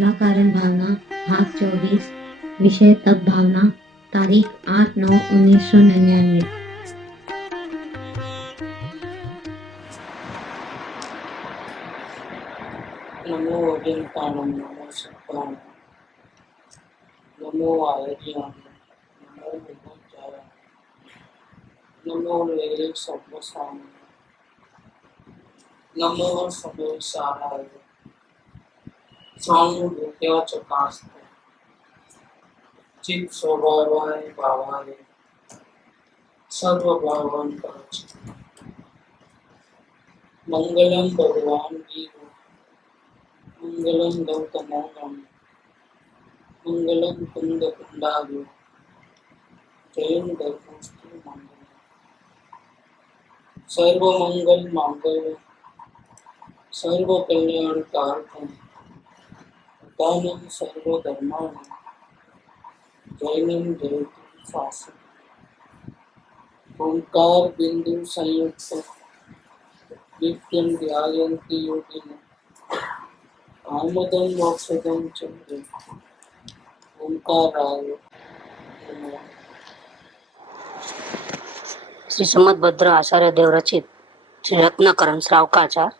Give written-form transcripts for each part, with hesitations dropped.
न कारण भावना, भाग 24, विषय तप भावना, तारीख 8/9/1999। नमो अजंताणं नमो सत्ताणं नमो आयर्याणं नमो विभुजाय नमो वैरे सर्वसाम नमो सर्वेशाराय स्वानुभूत्या चकास्ते चित् स्वभावाय भावाय सर्वभावान् परच मंगलम भगवान वीर मंगलम गौतमोगम मंगलम कुंद कुंडालु जयं धर्मस्तु मंगलम सर्वमंगल मांगल्य सर्व कल्याण कारकम दानम सर्वधर्माणं जैनम जयतु शासनम ओंकार बिंदु संयुक्त नित्यं ध्यायन्ति योगिनः आमदं मोक्षदं च ओंकाराय नमः। श्री समदभद्र आचार्य देव रचित श्री रत्नकरण श्रावकाचार,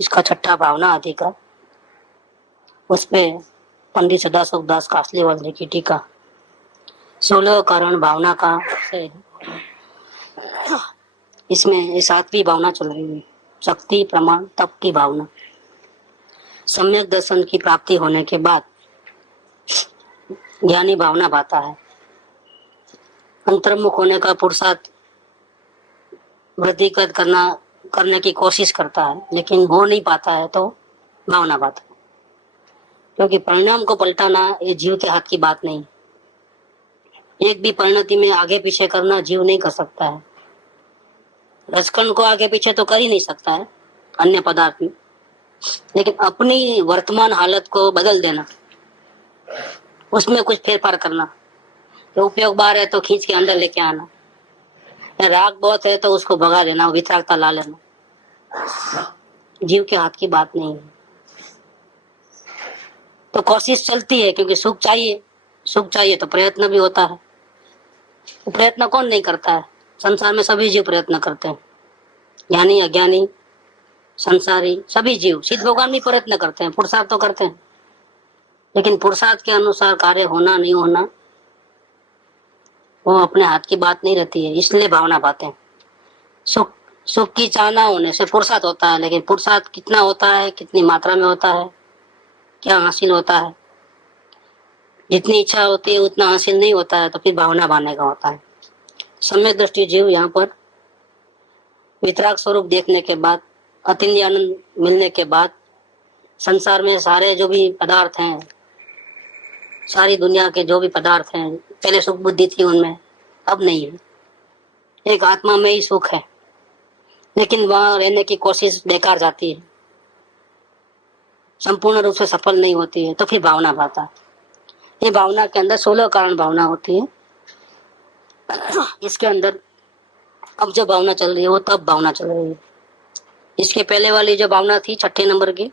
इसका छठा भावना अधिकार, उसपे पंडित सदाशिव दास कासलीवाल जी की टीका। 16 कारण भावना का से इसमें ये 7वीं भावना चल रही है, शक्ति प्रमाण तप की भावना। सम्यक दर्शन की प्राप्ति होने के बाद ज्ञानी भावना भाता है, अंतर्मुख होने का पुरुषार्थ वृद्धिगत करने की कोशिश करता है, लेकिन हो नहीं पाता है तो भावना भाता है। क्योंकि परिणाम को पलटाना ये जीव के हाथ की बात नहीं। एक भी परिणति में आगे पीछे करना जीव नहीं कर सकता है। रजकण को आगे पीछे तो कर ही नहीं सकता है अन्य पदार्थ में, लेकिन अपनी वर्तमान हालत को बदल देना, उसमें कुछ फेरफार करना। तो उपयोग बाहर है तो खींच के अंदर लेके आना, या राग बहुत है तो उसको भगा देना, वितरागता ला लेना, जीव के हाथ की बात नहीं है। तो कोशिश चलती है, क्योंकि सुख चाहिए तो प्रयत्न भी होता है। तो प्रयत्न कौन नहीं करता है? संसार में सभी जीव प्रयत्न करते हैं, ज्ञानी अज्ञानी संसारी सभी जीव। सिद्ध भगवान भी प्रयत्न करते हैं, पुरुषार्थ तो करते हैं, लेकिन पुरुषार्थ के अनुसार कार्य होना नहीं होना वो अपने हाथ की बात नहीं रहती है। इसलिए भावना भाते हैं। सुख की चाहना होने से पुरुषार्थ होता है, लेकिन पुरुषार्थ कितना होता है, कितनी मात्रा में होता है, क्या हासिल होता है, जितनी इच्छा होती है उतना हासिल नहीं होता है, तो फिर भावना भाने का होता है। सम्यक दृष्टि जीव यहाँ पर वितराग स्वरूप देखने के बाद, अतिन्य आनंद मिलने के बाद, संसार में सारे जो भी पदार्थ हैं, सारी दुनिया के जो भी पदार्थ हैं, पहले सुख बुद्धि थी उनमें, अब नहीं है। एक आत्मा में ही सुख है, लेकिन वहां रहने की कोशिश बेकार जाती है, संपूर्ण रूप से सफल नहीं होती है, तो फिर भावना भाता है। ये भावना के अंदर 16 कारण भावना होती है। इसके अंदर अब जो भावना चल रही है वो तब भावना चल रही है। इसके पहले वाली जो भावना थी 6ठे नंबर की,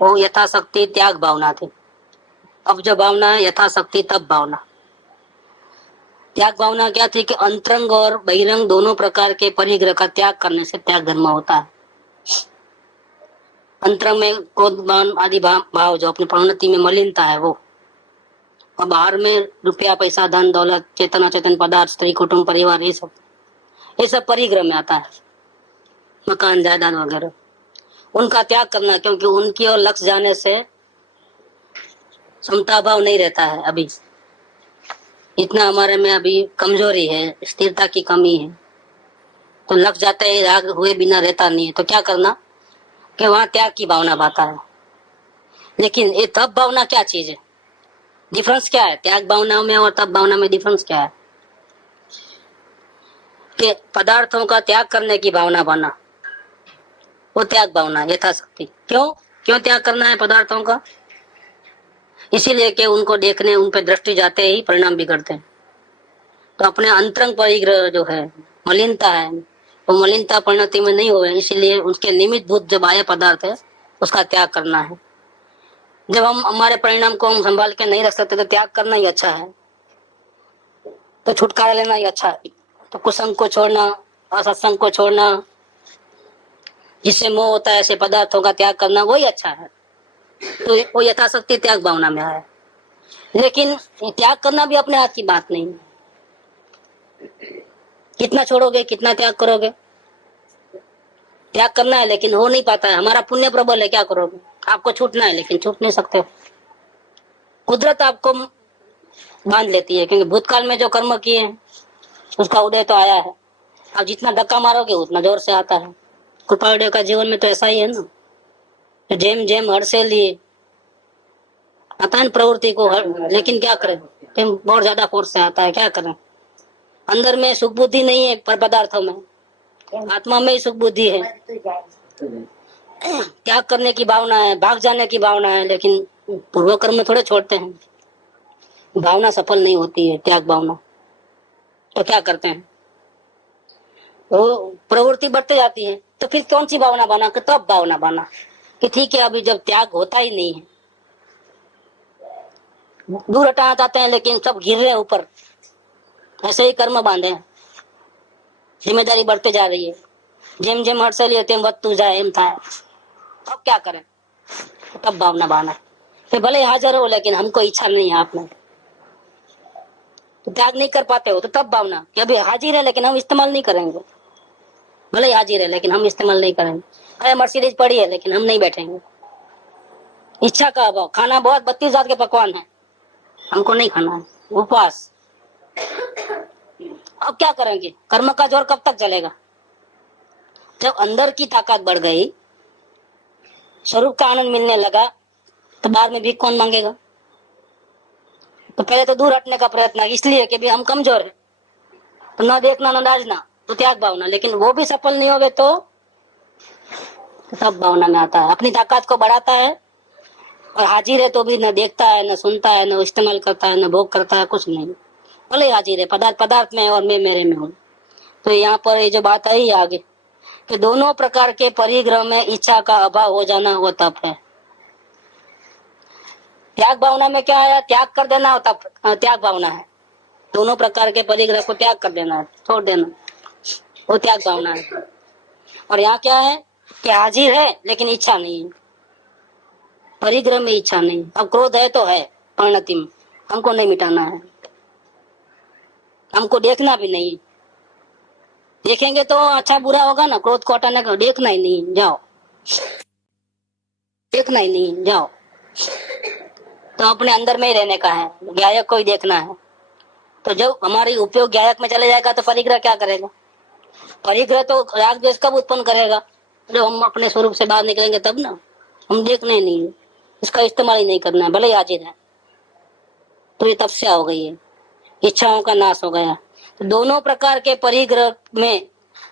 वो यथाशक्ति त्याग भावना थी। अब जो भावना है यथाशक्ति तप भावना। त्याग भावना क्या थी कि अंतरंग और बहिरंग दोनों प्रकार के परिग्रह का त्याग करने से त्याग धर्म होता है। अंतरंग में क्रोध मान आदि भाव जो अपनी प्रवृत्ति में मलिनता है वो, और बाहर में रुपया पैसा धन दौलत चेतन अचेतन पदार्थ स्त्री कुटुंब परिवार ये सब परिग्रह में आता है, मकान जायदाद वगैरह, उनका त्याग करना। क्योंकि उनकी ओर लक्ष्य जाने से समता भाव नहीं रहता है। अभी इतना हमारे में अभी कमजोरी है, स्थिरता की कमी है, तो लग जाते हैं, राग हुए बिना रहता नहीं है। तो क्या करना कि वहां त्याग की भावना भाता है। लेकिन ये तप भावना क्या चीज है? डिफरेंस क्या है त्याग भावना में और तप भावना में? डिफरेंस क्या है कि पदार्थों का त्याग करने की भावना बना, वो त्याग भावना यथाशक्ति। क्यों त्याग करना है पदार्थों का? इसीलिए कि उनको देखने, उन पर दृष्टि जाते ही परिणाम बिगड़ते हैं। तो अपने अंतरंग परिग्रह जो है, मलिनता है, वो मलिनता परिणति में नहीं हुए, इसीलिए उसके निमित्त भूत जो बाह्य पदार्थ है उसका त्याग करना है। जब हम हमारे परिणाम को हम संभाल के नहीं रख सकते तो त्याग करना ही अच्छा है, तो छुटकारा लेना ही अच्छा है। तो कुसंग को छोड़ना, असत्संग को छोड़ना, जिससे मोह होता है ऐसे पदार्थों का त्याग करना, वही अच्छा है। तो वो यथाशक्ति त्याग भावना में आए। लेकिन त्याग करना भी अपने हाथ की बात नहीं है। कितना छोड़ोगे, कितना त्याग करोगे? त्याग करना है लेकिन हो नहीं पाता है। हमारा पुण्य प्रबल है, क्या करोगे? आपको छूटना है लेकिन छूट नहीं सकते। कुदरत आपको बांध लेती है, क्योंकि भूतकाल में जो कर्म किए हैं उसका उदय तो आया है। आप जितना धक्का मारोगे उतना जोर से आता है। कृपाणु का जीवन में तो ऐसा ही है ना, तो जेम जेम हर से लिए आता है ना प्रवृत्ति को लेकिन क्या करें, बहुत ज्यादा फोर्स से आता है, क्या करें? अंदर में सुख बुद्धि नहीं है, पर पदार्थों में, आत्मा में ही सुख बुद्धि है। त्याग करने की भावना है, भाग जाने की भावना है, लेकिन पूर्व कर्म में थोड़े छोड़ते हैं। भावना सफल नहीं होती है, त्याग भावना। तो क्या करते हैं, वो प्रवृत्ति बढ़ते जाती है। तो फिर कौन सी भावना बना? कि तब भावना बना कि ठीक है, अभी जब त्याग होता ही नहीं है, दूर हटाना चाहते हैं लेकिन सब गिर रहे हैं ऊपर, ऐसे ही कर्म बांधे हैं, जिम्मेदारी बढ़ते जा रही है। जेम जेम हट लिए तेम वत्तु जाए एम था। अब क्या करें? तब भावना बाना फिर भले हाजिर हो लेकिन हमको इच्छा नहीं है, आपने तो त्याग नहीं कर पाते हो, तो तब भावना कि अभी हाजिर है लेकिन हम इस्तेमाल नहीं करेंगे। भले हाजिर है लेकिन हम इस्तेमाल नहीं करेंगे। अरे मर्सिडीज पड़ी है लेकिन हम नहीं बैठेंगे। इच्छा का अभाव, खाना बहुत 32 जात के पकवान है, हमको नहीं खाना है, उपवास। अब क्या करेंगे? कर्म का जोर कब तक चलेगा? जब अंदर की ताकत बढ़ गई, स्वरूप का आनंद मिलने लगा, तो बाहर में भी कौन मांगेगा? तो पहले तो दूर हटने का प्रयत्न, इसलिए कि भी हम कमजोर है, तो न देखना न डाजना, तो त्याग भावना। लेकिन वो भी सफल नहीं होगे तो सब भावना में आता है, अपनी ताकत को बढ़ाता है, और हाजिर है तो भी न देखता है, न सुनता है, न इस्तेमाल करता है, न भोग करता है, कुछ नहीं। भले हाजिर है, पदार्थ पदार्थ में और मैं मेरे में हूँ। तो यहाँ पर ये जो बात आई आगे कि दोनों प्रकार के परिग्रह में इच्छा का अभाव हो जाना, वो तप है। त्याग भावना में क्या है? त्याग कर देना, वो तप त्याग भावना है। दोनों प्रकार के परिग्रह को त्याग कर देना है, छोड़ देना, वो त्याग भावना है। और यहाँ क्या है कि हाजिर है लेकिन इच्छा नहीं है, परिग्रह में इच्छा नहीं। अब क्रोध है तो है, परिणति में हमको नहीं मिटाना है, हमको देखना भी नहीं। देखेंगे तो अच्छा बुरा होगा ना, क्रोध को हटाने का देखना ही नहीं, जाओ, देखना ही नहीं, जाओ। तो अपने अंदर में ही रहने का है, ज्ञायक को ही देखना है। तो जब हमारी उपयोग ज्ञायक में चले जाएगा तो परिग्रह क्या करेगा? परिग्रह तो राग द्वेष कब उत्पन्न करेगा? जब हम अपने स्वरूप से बाहर निकलेंगे तब ना। हम देखना ही नहीं, इसका इस्तेमाल ही नहीं करना है, भले ही हाजिर है। तो ये तपस्या हो गई है, इच्छाओं का नाश हो गया। तो दोनों प्रकार के परिग्रह में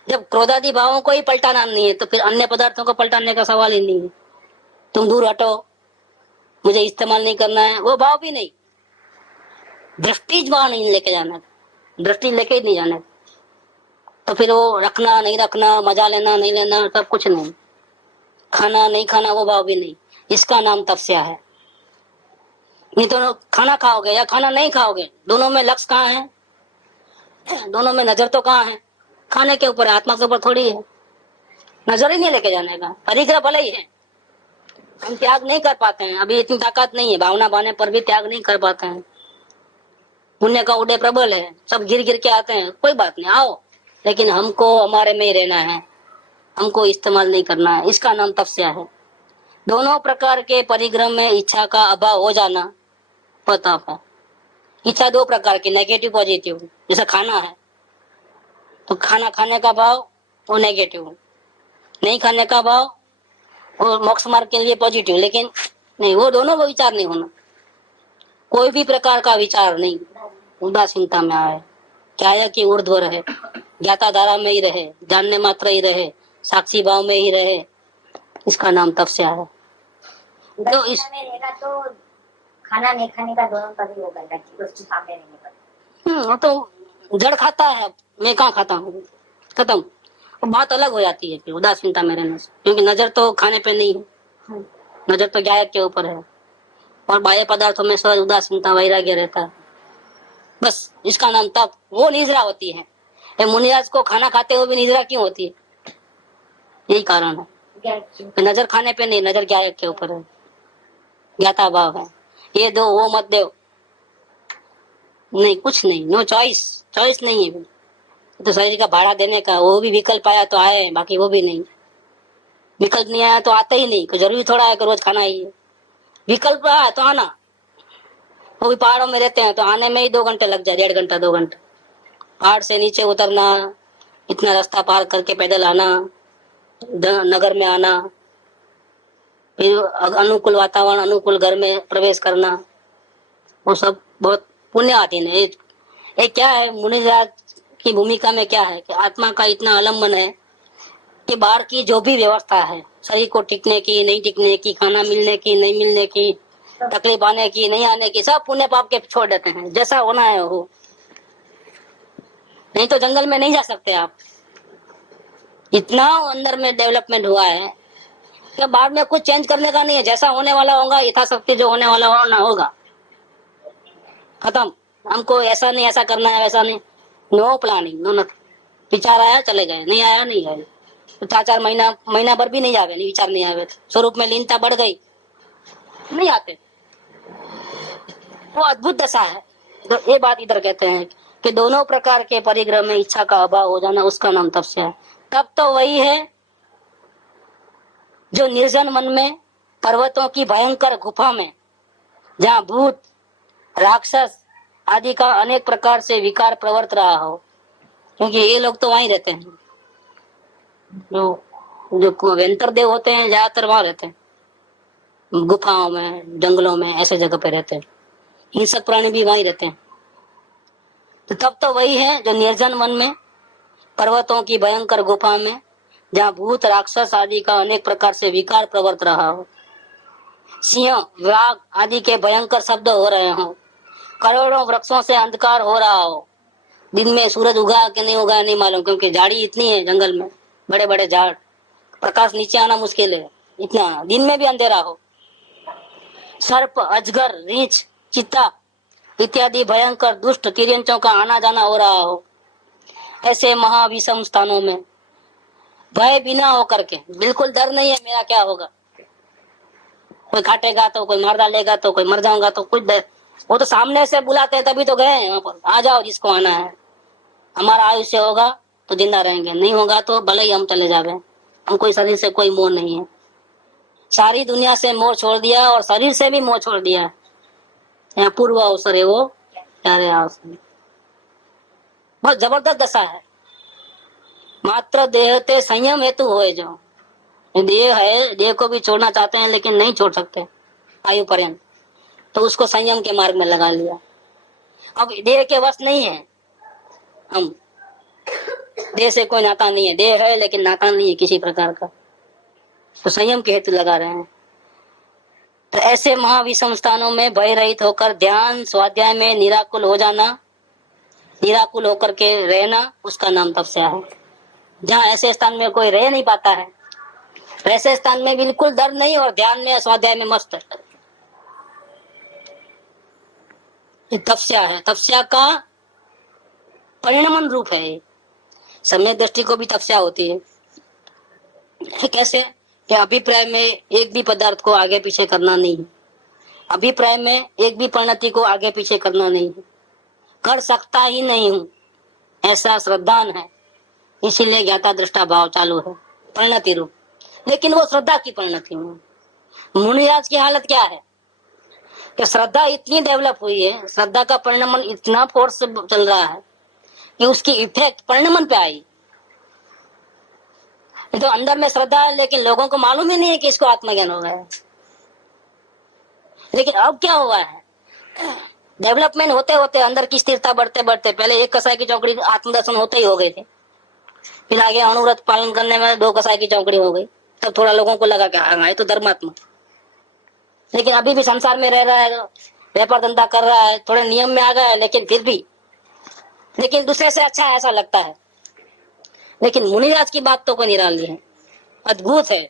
जब क्रोधादि भावों को ही पलटाना नहीं है, तो फिर अन्य पदार्थों को पलटाने का सवाल ही नहीं है। तुम दूर हटो, मुझे इस्तेमाल नहीं करना है, वो भाव भी नहीं। दृष्टि वहां नहीं लेके जाना, दृष्टि लेके ही नहीं जाना। तो फिर वो रखना नहीं रखना, मजा लेना नहीं लेना, सब कुछ नहीं। खाना नहीं खाना, वो भाव भी नहीं। इसका नाम तपस्या है। नहीं तो खाना खाओगे या खाना नहीं खाओगे, दोनों में लक्ष्य कहाँ है? दोनों में नजर तो कहाँ है? खाने के ऊपर, आत्मा के ऊपर थोड़ी है। नजर ही नहीं लेके जाने का। परिग्रह भले ही है, हम त्याग नहीं कर पाते हैं, अभी इतनी ताकत नहीं है, भावना बाने पर भी त्याग नहीं कर पाते हैं। पुण्य का उदय प्रबल है, सब गिर गिर के आते हैं, कोई बात नहीं, आओ, लेकिन हमको हमारे में ही रहना है, हमको इस्तेमाल नहीं करना है। इसका नाम तपस्या है। दोनों प्रकार के परिग्रह में इच्छा का अभाव हो जाना, तप है। इच्छा दो प्रकार की, नेगेटिव पॉजिटिव। जैसे खाना है तो खाना खाने का भाव वो नेगेटिव, नहीं खाने का भाव वो मोक्ष मार्ग के लिए पॉजिटिव। लेकिन नहीं, वो दोनों का विचार नहीं होना, कोई भी प्रकार का विचार नहीं, उदासीनता में आए, क्या है कि ऊर्ध्व रहे, ज्ञाता धारा में ही रहे, जानने मात्र ही रहे, साक्षी भाव में ही रहे। इसका नाम तपस्या है। तो इस में रहेगा तो खाना नहीं खाने का दोनों का भी वो करता है, उसके सामने रहने पर। वो तो जड़ खाता है, मैं कहाँ खाता हूँ, खत्म। वो बात अलग हो जाती है फिर उदासीनता में रहने से, क्योंकि नजर तो खाने पे नहीं है, नजर तो गायक के ऊपर है। और बाह्य पदार्थों में सहज उदासीनता वैराग्य रहता है। बस इसका नाम तप। वो निद्रा होती है। ये मुनिराज को खाना खाते हुए भी निद्रा क्यों होती है? यही कारण है। नजर खाने पे नहीं, नजर ज्ञान के ऊपर है, ज्ञाता भाव है। ये दो वो मत दो, नहीं कुछ नहीं, नो चॉइस, चॉइस नहीं है। तो शरीर का भाड़ा देने का वो भी विकल्प आया तो आए, बाकी वो भी नहीं। विकल्प नहीं आया तो आते ही नहीं। कोई जरूरी थोड़ा है कि रोज खाना ही है। विकल्प आया तो आना। वो भी पहाड़ों में रहते हैं तो आने में ही 2 घंटे लग जाए, 1.5 घंटा 2 घंटे। पहाड़ से नीचे उतरना, इतना रास्ता पार करके पैदल आना, नगर में आना, फिर अनुकूल वातावरण, अनुकूल घर में प्रवेश करना, वो सब बहुत पुण्याधीन है। ये क्या है, मुनिराज की भूमिका में क्या है कि आत्मा का इतना आलम्बन है कि बाहर की जो भी व्यवस्था है, शरीर को टिकने की, नहीं टिकने की, खाना मिलने की, नहीं मिलने की, तकलीफ आने की, नहीं आने की, सब पुण्य पाप के छोड़ देते हैं। जैसा होना है हो। नहीं तो जंगल में नहीं जा सकते आप। इतना अंदर में डेवलपमेंट हुआ है कि बाद में कुछ चेंज करने का नहीं है। जैसा होने वाला होगा, यथाशक्ति जो होने वाला होना होगा, खत्म। हमको ऐसा नहीं, ऐसा करना है, वैसा नहीं। No planning, no nothing. विचार आया चले गए, नहीं आया नहीं गए। तो 4-4 महीना भर भी नहीं जावे, नहीं विचार नहीं आवे, स्वरूप में लीनता बढ़ गई, नहीं आते। वो अद्भुत दशा है। तो ये बात इधर कहते हैं कि दोनों प्रकार के परिग्रह में इच्छा का अभाव हो जाना, उसका नाम तपस्या है। तब तो वही है जो निर्जन मन में, पर्वतों की भयंकर गुफा में, जहाँ भूत, राक्षस आदि का अनेक प्रकार से विकार प्रवर्त रहा हो, क्योंकि ये लोग तो वहीं रहते हैं। जो वेंतर देव होते हैं ज्यादातर वहां रहते हैं, गुफाओं में, जंगलों में, ऐसे जगह पे रहते हैं। हिंसक प्राणी भी वहीं रहते हैं। तो तब तो वही है जो निर्जन मन में, पर्वतों की भयंकर गुफा में, जहाँ भूत, राक्षस आदि का अनेक प्रकार से विकार प्रवर्त रहा हो, सिंह, व्याघ आदि के भयंकर शब्द हो रहे हो, करोड़ों वृक्षों से अंधकार हो रहा हो, दिन में सूरज उगा कि नहीं उगा नहीं मालूम, क्योंकि झाड़ी इतनी है जंगल में, बड़े बड़े झाड़, प्रकाश नीचे आना मुश्किल है, इतना दिन में भी अंधेरा हो, सर्प, अजगर, रीछ, चित्ता इत्यादि भयंकर दुष्ट तिर्यंचों का आना जाना हो रहा हो, ऐसे महाविषम स्थानों में भय बिना होकर के, बिल्कुल डर नहीं है मेरा क्या होगा, कोई काटेगा तो, कोई मार डालेगा तो, कोई मर जाऊंगा तो, कुछ डर। वो तो सामने से बुलाते हैं तभी तो गए हैं वहां पर, आ जाओ जिसको आना है। हमारा आयुष्य होगा तो जिंदा रहेंगे, नहीं होगा तो भले ही हम चले जावे। हम कोई शरीर से कोई मोह नहीं है। सारी दुनिया से मोह छोड़ दिया और शरीर से भी मोह छोड़ दिया। यहाँ पूर्व अवसर है वो प्यारे अवसर, बहुत जबरदस्त दशा है। मात्र देह ते संयम हेतु होए जो देह है, देह को भी छोड़ना चाहते हैं लेकिन नहीं छोड़ सकते आयु पर्यंत, तो उसको संयम के मार्ग में लगा लिया। अब देह के वश नहीं है हम, देह से कोई नाता नहीं है, देह है लेकिन नाता नहीं है किसी प्रकार का, तो संयम के हेतु लगा रहे हैं। तो ऐसे महाविषम स्थानों में भय रहित होकर ध्यान स्वाध्याय में निराकुल हो जाना, निराकुल होकर के रहना, उसका नाम तपस्या है। जहाँ ऐसे स्थान में कोई रह नहीं पाता है, ऐसे स्थान में बिल्कुल डर नहीं और ध्यान में स्वाध्याय में मस्त है, ये तपस्या है। तपस्या का परिणमन रूप है। समय दृष्टि को भी तपस्या होती है। कैसे कि अभिप्राय में एक भी पदार्थ को आगे पीछे करना नहीं, अभिप्राय में एक भी परिणति को आगे पीछे करना नहीं, कर सकता ही नहीं हूं ऐसा श्रद्धान है, इसीलिए ज्ञाता दृष्टा भाव चालू है, परिणति रूप। लेकिन वो श्रद्धा की परिणति में। मुनिराज की हालत क्या है कि श्रद्धा इतनी डेवलप हुई है, श्रद्धा का परिणमन इतना फोर्स से चल रहा है कि उसकी इफेक्ट परिणमन पे आई। तो अंदर में श्रद्धा है लेकिन लोगों को मालूम ही नहीं है कि इसको आत्मज्ञान हो गया है। लेकिन अब क्या हुआ है, डेवलपमेंट होते होते अंदर की स्थिरता बढ़ते बढ़ते, पहले एक कसाई की चौकड़ी आत्मदर्शन होते ही हो गए थे, फिर आगे अनुव्रत पालन करने में 2 कसाई की चौकड़ी हो गई, तब थोड़ा लोगों को लगा कि हाँ ये तो धर्मात्मा। लेकिन अभी भी संसार में रह रहा है, व्यापार धंधा कर रहा है, थोड़े नियम में आ गया है, लेकिन फिर भी, लेकिन दूसरे से अच्छा ऐसा लगता है। लेकिन मुनिराज की बात तो कोई निराली है, अद्भुत है,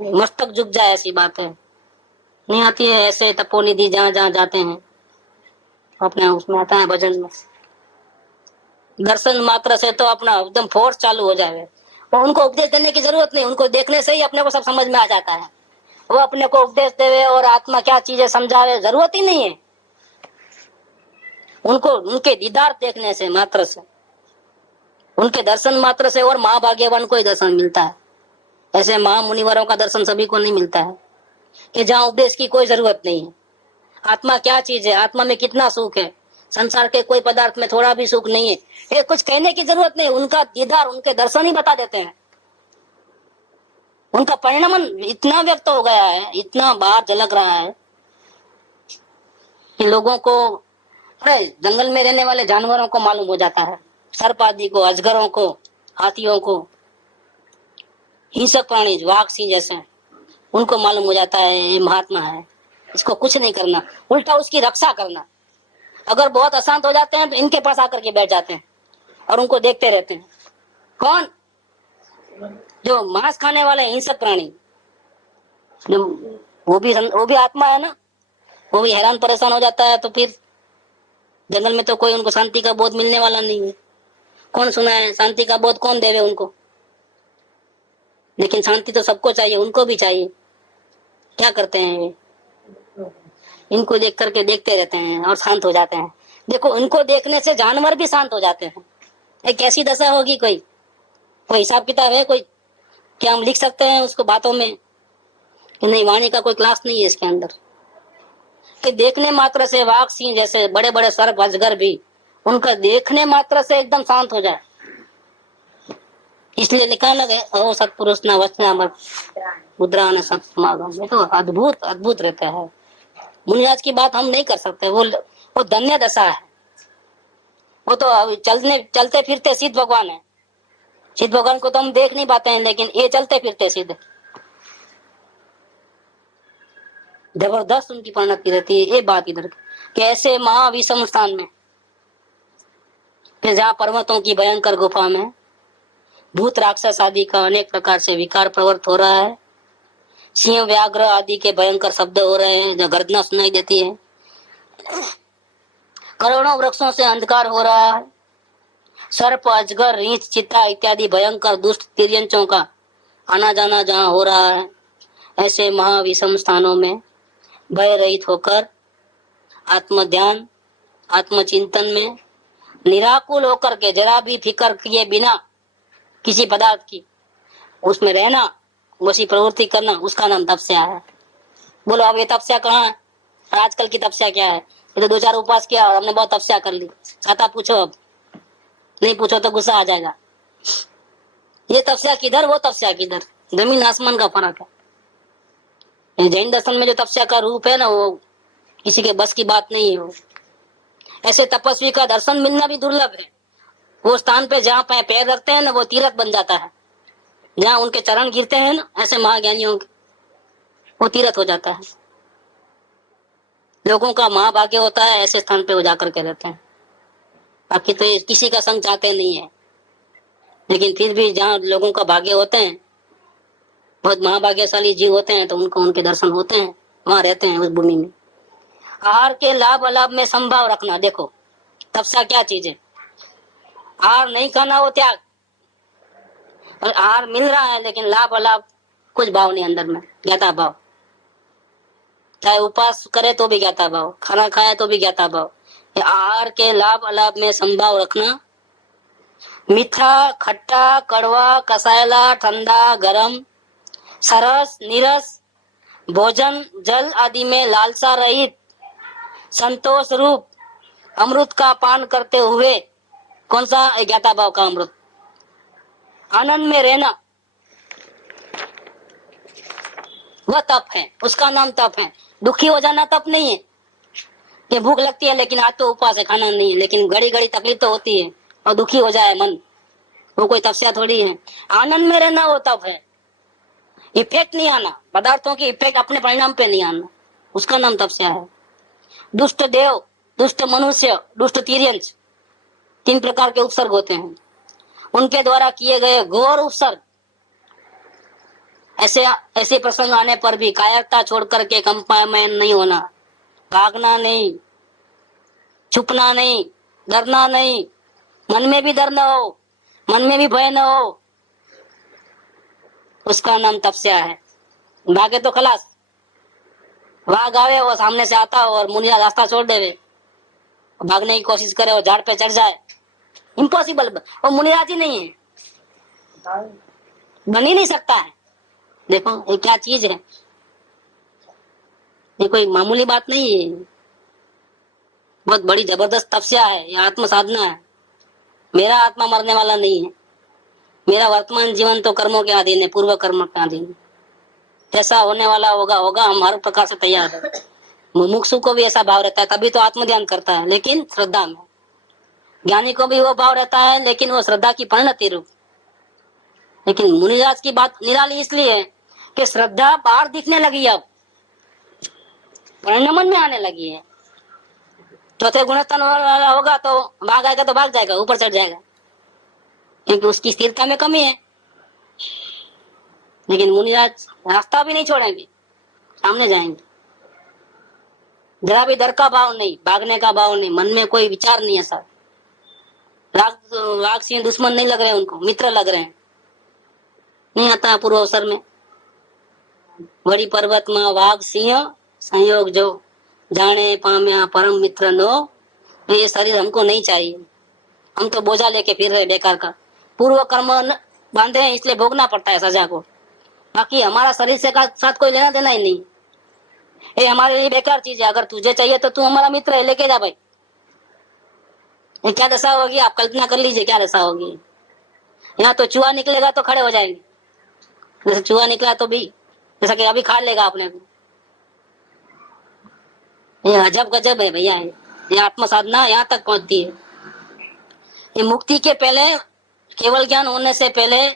मस्तक झुक जाए ऐसी बात है। नहीं आती है। ऐसे तपोनिधि जहाँ जहाँ जाते हैं अपने उसमें आता है भजन में, दर्शन मात्र से तो अपना एकदम फोर्स चालू हो जाए। और उनको उपदेश देने की जरूरत नहीं, उनको देखने से ही अपने को सब समझ में आ जाता है। वो अपने को उपदेश देवे और आत्मा क्या चीज है समझावे, जरूरत ही नहीं है उनको। उनके दीदार देखने से मात्र से, उनके दर्शन मात्र से और महाभाग्यवान को ही दर्शन मिलता है। ऐसे महामुनिवरों का दर्शन सभी को नहीं मिलता है कि जहाँ उपदेश की कोई जरूरत नहीं है। आत्मा क्या चीज है, आत्मा में कितना सुख है, संसार के कोई पदार्थ में थोड़ा भी सुख नहीं है, ये कुछ कहने की जरूरत नहीं। उनका दीदार, उनके दर्शन ही बता देते हैं। उनका परिणाम इतना व्यक्त हो गया है, इतना बाहर झलक रहा है कि लोगों को, अरे जंगल में रहने वाले जानवरों को मालूम हो जाता है, सर्प आदि को, अजगरों को, हाथियों को, हिंसक प्राणी वाघ सिंह जैसे, उनको मालूम हो जाता है ये महात्मा है, इसको कुछ नहीं करना, उल्टा उसकी रक्षा करना। अगर बहुत अशांत हो जाते हैं तो इनके पास आकर के बैठ जाते हैं और उनको देखते रहते हैं। कौन? जो मांस खाने वाले हिंसक प्राणी, वो भी आत्मा है ना, वो भी हैरान परेशान हो जाता है। तो फिर जंगल में तो कोई उनको शांति का बोध मिलने वाला नहीं है। कौन सुनाए शांति का बोध, कौन देवे उनको? लेकिन शांति तो सबको चाहिए, उनको भी चाहिए। क्या करते हैं ये? इनको देख करके देखते रहते हैं और शांत हो जाते हैं। देखो, इनको देखने से जानवर भी शांत हो जाते हैं। एक कैसी दशा होगी? कोई हिसाब किताब है? कोई क्या हम लिख सकते हैं उसको बातों में? नहीं, वाणी का कोई क्लास नहीं है इसके अंदर। कि देखने मात्र से वाघ सिंह जैसे बड़े बड़े सर्प अजगर भी, उनका देखने मात्र से एकदम शांत हो जाए। इसलिए लिखा लगे ओ सत्पुरुष न वचनामृत मुद्रा न समागम। तो अद्भुत अद्भुत रहता है। मुनिराज की बात हम नहीं कर सकते, वो धन्य दशा है। वो तो चलते फिरते सिद्ध भगवान है। सिद्ध भगवान को तो हम देख नहीं पाते हैं, लेकिन ये चलते फिरते सिद्ध, जबरदस्त उनकी परिणति रहती है। ये बात इधर कि ऐसे महाविषम स्थान में, जहाँ पर्वतों की भयंकर गुफा में भूत राक्षस आदि का अनेक प्रकार से विकार प्रवृत्त हो रहा है, सिंह व्याघ्र आदि के भयंकर शब्द हो रहे हैं, जो गर्जना सुनाई देती है, करोड़ों वृक्षों से अंधकार हो रहा है, सर्प अजगर रीछ चित्ता इत्यादि भयंकर दुष्ट तिर्यंचों का आना जाना जहाँ हो रहा है, ऐसे महाविषम स्थानों में भय रहित होकर आत्म ध्यान आत्मचिंतन में निराकुल होकर के, जरा भी फिक्र किए बिना किसी पदार्थ की, उसमें रहना, वैसी प्रवृत्ति करना, उसका नाम तपस्या है। बोलो अब ये तपस्या कहाँ है? आजकल की तपस्या क्या है? ये तो 2-4 उपवास किया और हमने बहुत तपस्या कर ली। छाता पूछो, अब नहीं पूछो तो गुस्सा आ जाएगा। ये तपस्या किधर, वो तपस्या किधर, जमीन आसमान का फर्क है। जैन दर्शन में जो तपस्या का रूप है ना, वो किसी के बस की बात नहीं है। वो ऐसे तपस्वी का दर्शन मिलना भी दुर्लभ है। वो स्थान पे जहाँ पैर रखते हैं ना, वो तीर्थ बन जाता है। जहाँ उनके चरण गिरते हैं ना, ऐसे महाज्ञानियों के, वो तीर्थ हो जाता है। लोगों का महाभाग्य होता है ऐसे स्थान पे वो जाकर के रहते हैं। बाकी तो किसी का संग चाहते नहीं है, लेकिन फिर भी जहाँ लोगों का भाग्य होते हैं, बहुत महाभाग्यशाली जीव होते हैं, तो उनको उनके दर्शन होते हैं, वहां रहते हैं उस भूमि में। आहार के लाभ अलाभ में संभाव रखना। देखो तपस्या क्या चीज है? आहार नहीं खाना, वो त्याग। और आहार मिल रहा है लेकिन लाभ अलाभ कुछ भाव नहीं अंदर में, ज्ञाता भाव। चाहे उपवास करे तो भी ज्ञाता भाव, खाना खाए तो भी ज्ञाता भाव। आहार के लाभ अलाभ में संभाव रखना। मीठा, खट्टा, कड़वा, कसायला, ठंडा, गरम, सरस, नीरस भोजन, जल आदि में लालसा रहित संतोष रूप अमृत का पान करते हुए, कौन सा? ज्ञाता भाव का अमृत। आनंद में रहना, वह तप है, उसका नाम तप है। दुखी हो जाना तप नहीं है कि भूख लगती है लेकिन आज तो उपवास है, खाना नहीं है, लेकिन घड़ी घड़ी तकलीफ तो होती है और दुखी हो जाए मन, वो कोई तपस्या थोड़ी है। आनंद में रहना वो तप है। इफेक्ट नहीं आना, पदार्थों की इफेक्ट अपने परिणाम पे नहीं आना, उसका नाम तपस्या है। दुष्ट देव, दुष्ट मनुष्य, दुष्ट तिर्यंच, 3 प्रकार के उपसर्ग होते हैं। उनके द्वारा किए गए घोर उपसर्ग, ऐसे ऐसे प्रसंग आने पर भी कायरता छोड़ करके कंपार्टमेंट नहीं होना, भागना नहीं, छुपना नहीं, डरना नहीं, मन में भी डर न हो, मन में भी भय न हो, उसका नाम तपस्या है। भागे तो खलास, वाघ आवे वो सामने से आता हो और मुनिया रास्ता छोड़ देवे, भागने की कोशिश करे और झाड़ पे चढ़ जाए, इम्पॉसिबल। वो मुनिराज ही नहीं है, बन ही नहीं सकता है। देखो ये क्या चीज है, ये कोई मामूली बात नहीं है, बहुत बड़ी जबरदस्त तपस्या है, ये आत्म साधना है। मेरा आत्मा मरने वाला नहीं है, मेरा वर्तमान जीवन तो कर्मों के अधीन है, पूर्व कर्म के अधीन है। जैसा होने वाला होगा होगा, हम हर प्रकार से तैयार है। मुमुक्षु को भी ऐसा भाव रहता है, तभी तो आत्म ध्यान करता है, लेकिन श्रद्धा में। ज्ञानी को भी वो भाव रहता है, लेकिन वो श्रद्धा की परिणति रूप। लेकिन मुनिराज की बात निराली इसलिए है कि श्रद्धा बाहर दिखने लगी, अब परिणमन में आने लगी है। चौथे गुणस्थान वाला होगा तो भाग आएगा, तो भाग जाएगा, ऊपर चढ़ जाएगा, क्योंकि उसकी स्थिरता में कमी है। लेकिन मुनिराज रास्ता भी नहीं छोड़ेंगे, सामने जाएंगे। जरा भी डर का भाव नहीं, भागने का भाव नहीं, मन में कोई विचार नहीं है। सर राग सिंह दुश्मन नहीं लग रहे, उनको मित्र लग रहे हैं। नहीं आता पूर्व अवसर में, बड़ी पर्वत में वाघ सिंह संयोग जो जाने पाम्या परम मित्र नो। ये शरीर हमको नहीं चाहिए, हम तो बोझा लेके फिर रहे बेकार का। पूर्व कर्म बांधे हैं, इसलिए भोगना पड़ता है सजा को। बाकी हमारा शरीर से का साथ कोई लेना देना ही नहीं, ये हमारे लिए बेकार चीज है। अगर तुझे चाहिए तो तू हमारा मित्र है, लेके जा भाई। ये क्या दशा होगी, आप कल्पना कर लीजिए क्या दशा होगी। यहाँ तो चूहा निकलेगा तो खड़े हो जाएंगे, जैसे चूहा निकला तो भी जैसा कि अभी खा लेगा आपने। ये अजब गजब है भैया, ये आत्म साधना यहाँ तक पहुंचती है। ये मुक्ति के पहले, केवल ज्ञान होने से पहले,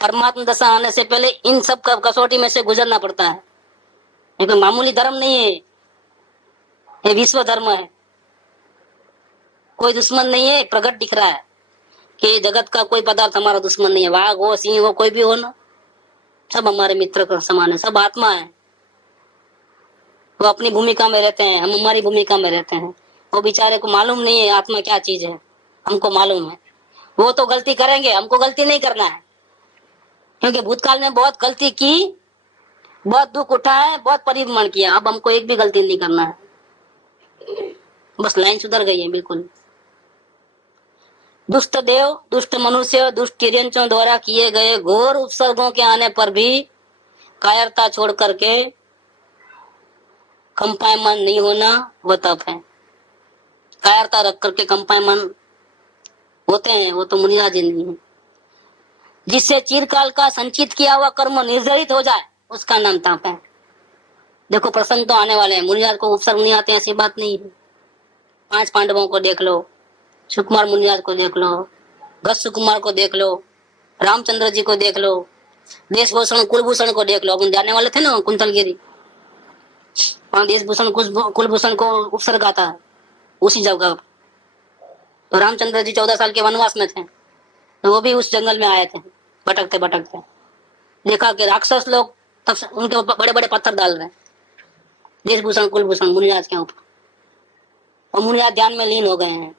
परमात्मा दशा आने से पहले इन सब कसौटी में से गुजरना पड़ता है। ये कोई मामूली धर्म नहीं है, ये विश्व धर्म है। कोई दुश्मन नहीं है, प्रकट दिख रहा है कि जगत का कोई पदार्थ हमारा दुश्मन नहीं है। वाघ हो, सिंह हो, कोई भी हो ना, सब हमारे मित्र का समान है, सब आत्मा है। वो अपनी भूमिका में रहते हैं, हम हमारी भूमिका में रहते हैं। वो बेचारे को मालूम नहीं है आत्मा क्या चीज है, हमको मालूम है। वो तो गलती करेंगे, हमको गलती नहीं करना है, क्योंकि भूतकाल में बहुत गलती की, बहुत दुख उठाया, बहुत परिभ्रमण किया। अब हमको एक भी गलती नहीं करना है, बस लाइन सुधर गई है बिल्कुल। दुष्ट देव, दुष्ट मनुष्य, दुष्ट तिर्यंचों द्वारा किए गए घोर उपसर्गों के आने पर भी कायरता छोड़ करके कंपायमान नहीं होना, वो तप है। कायरता रख करके कंपायमान होते हैं, वो तो मुनिराज नहीं है। जिससे चिरकाल का संचित किया हुआ कर्म निर्जरित हो जाए, उसका नाम तप है। देखो प्रसंग तो आने वाले हैं, मुनिराज को उपसर्ग नहीं आते ऐसी बात नहीं है। 5 पांडवों को देख लो, सुकुमार मुनिराज को देख लो, गज सुकुमार को देख लो, रामचंद्र जी को देख लो, देशभूषण कुलभूषण को देख लो। अपन जाने वाले थे ना कुंतलगिरी, देशभूषण कुलभूषण को उपसर्ग आता है उसी जगह। तो रामचंद्र जी 14 साल के वनवास में थे, तो वो भी उस जंगल में आए थे, भटकते भटकते देखा कि राक्षस लोग तब उनके ऊपर बड़े बड़े पत्थर डाल रहे हैं, देशभूषण कुलभूषण मुनिराज के ऊपर। और मुनिराज ध्यान में लीन हो गए हैं,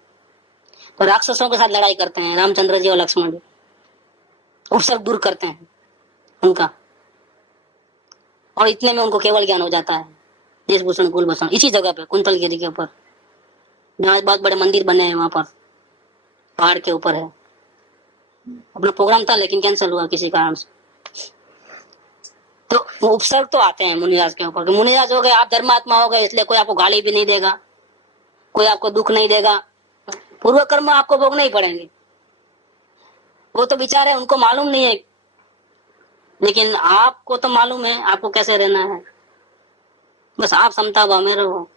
तो राक्षसों के साथ लड़ाई करते हैं रामचंद्र जी और लक्ष्मण जी, उपसर्ग दूर करते हैं उनका, और इतने में उनको केवल ज्ञान हो जाता है। देशभूषण कुलभूषण इसी जगह पे कुंतलगिरी के ऊपर, जहाँ बहुत बड़े मंदिर बने हैं, वहां पर पहाड़ के ऊपर है। अपना प्रोग्राम था लेकिन कैंसिल हुआ किसी कारण से। तो वो उपसर्ग तो आते हैं मुनिराज के ऊपर। मुनिराज हो गए, आप धर्मात्मा हो गए, इसलिए कोई आपको गाली भी नहीं देगा, कोई आपको दुख नहीं देगा, पूर्व कर्म आपको भोगने ही पड़ेंगे। वो तो विचार है, उनको मालूम नहीं है, लेकिन आपको तो मालूम है आपको कैसे रहना है। बस आप समता भाव में रहो,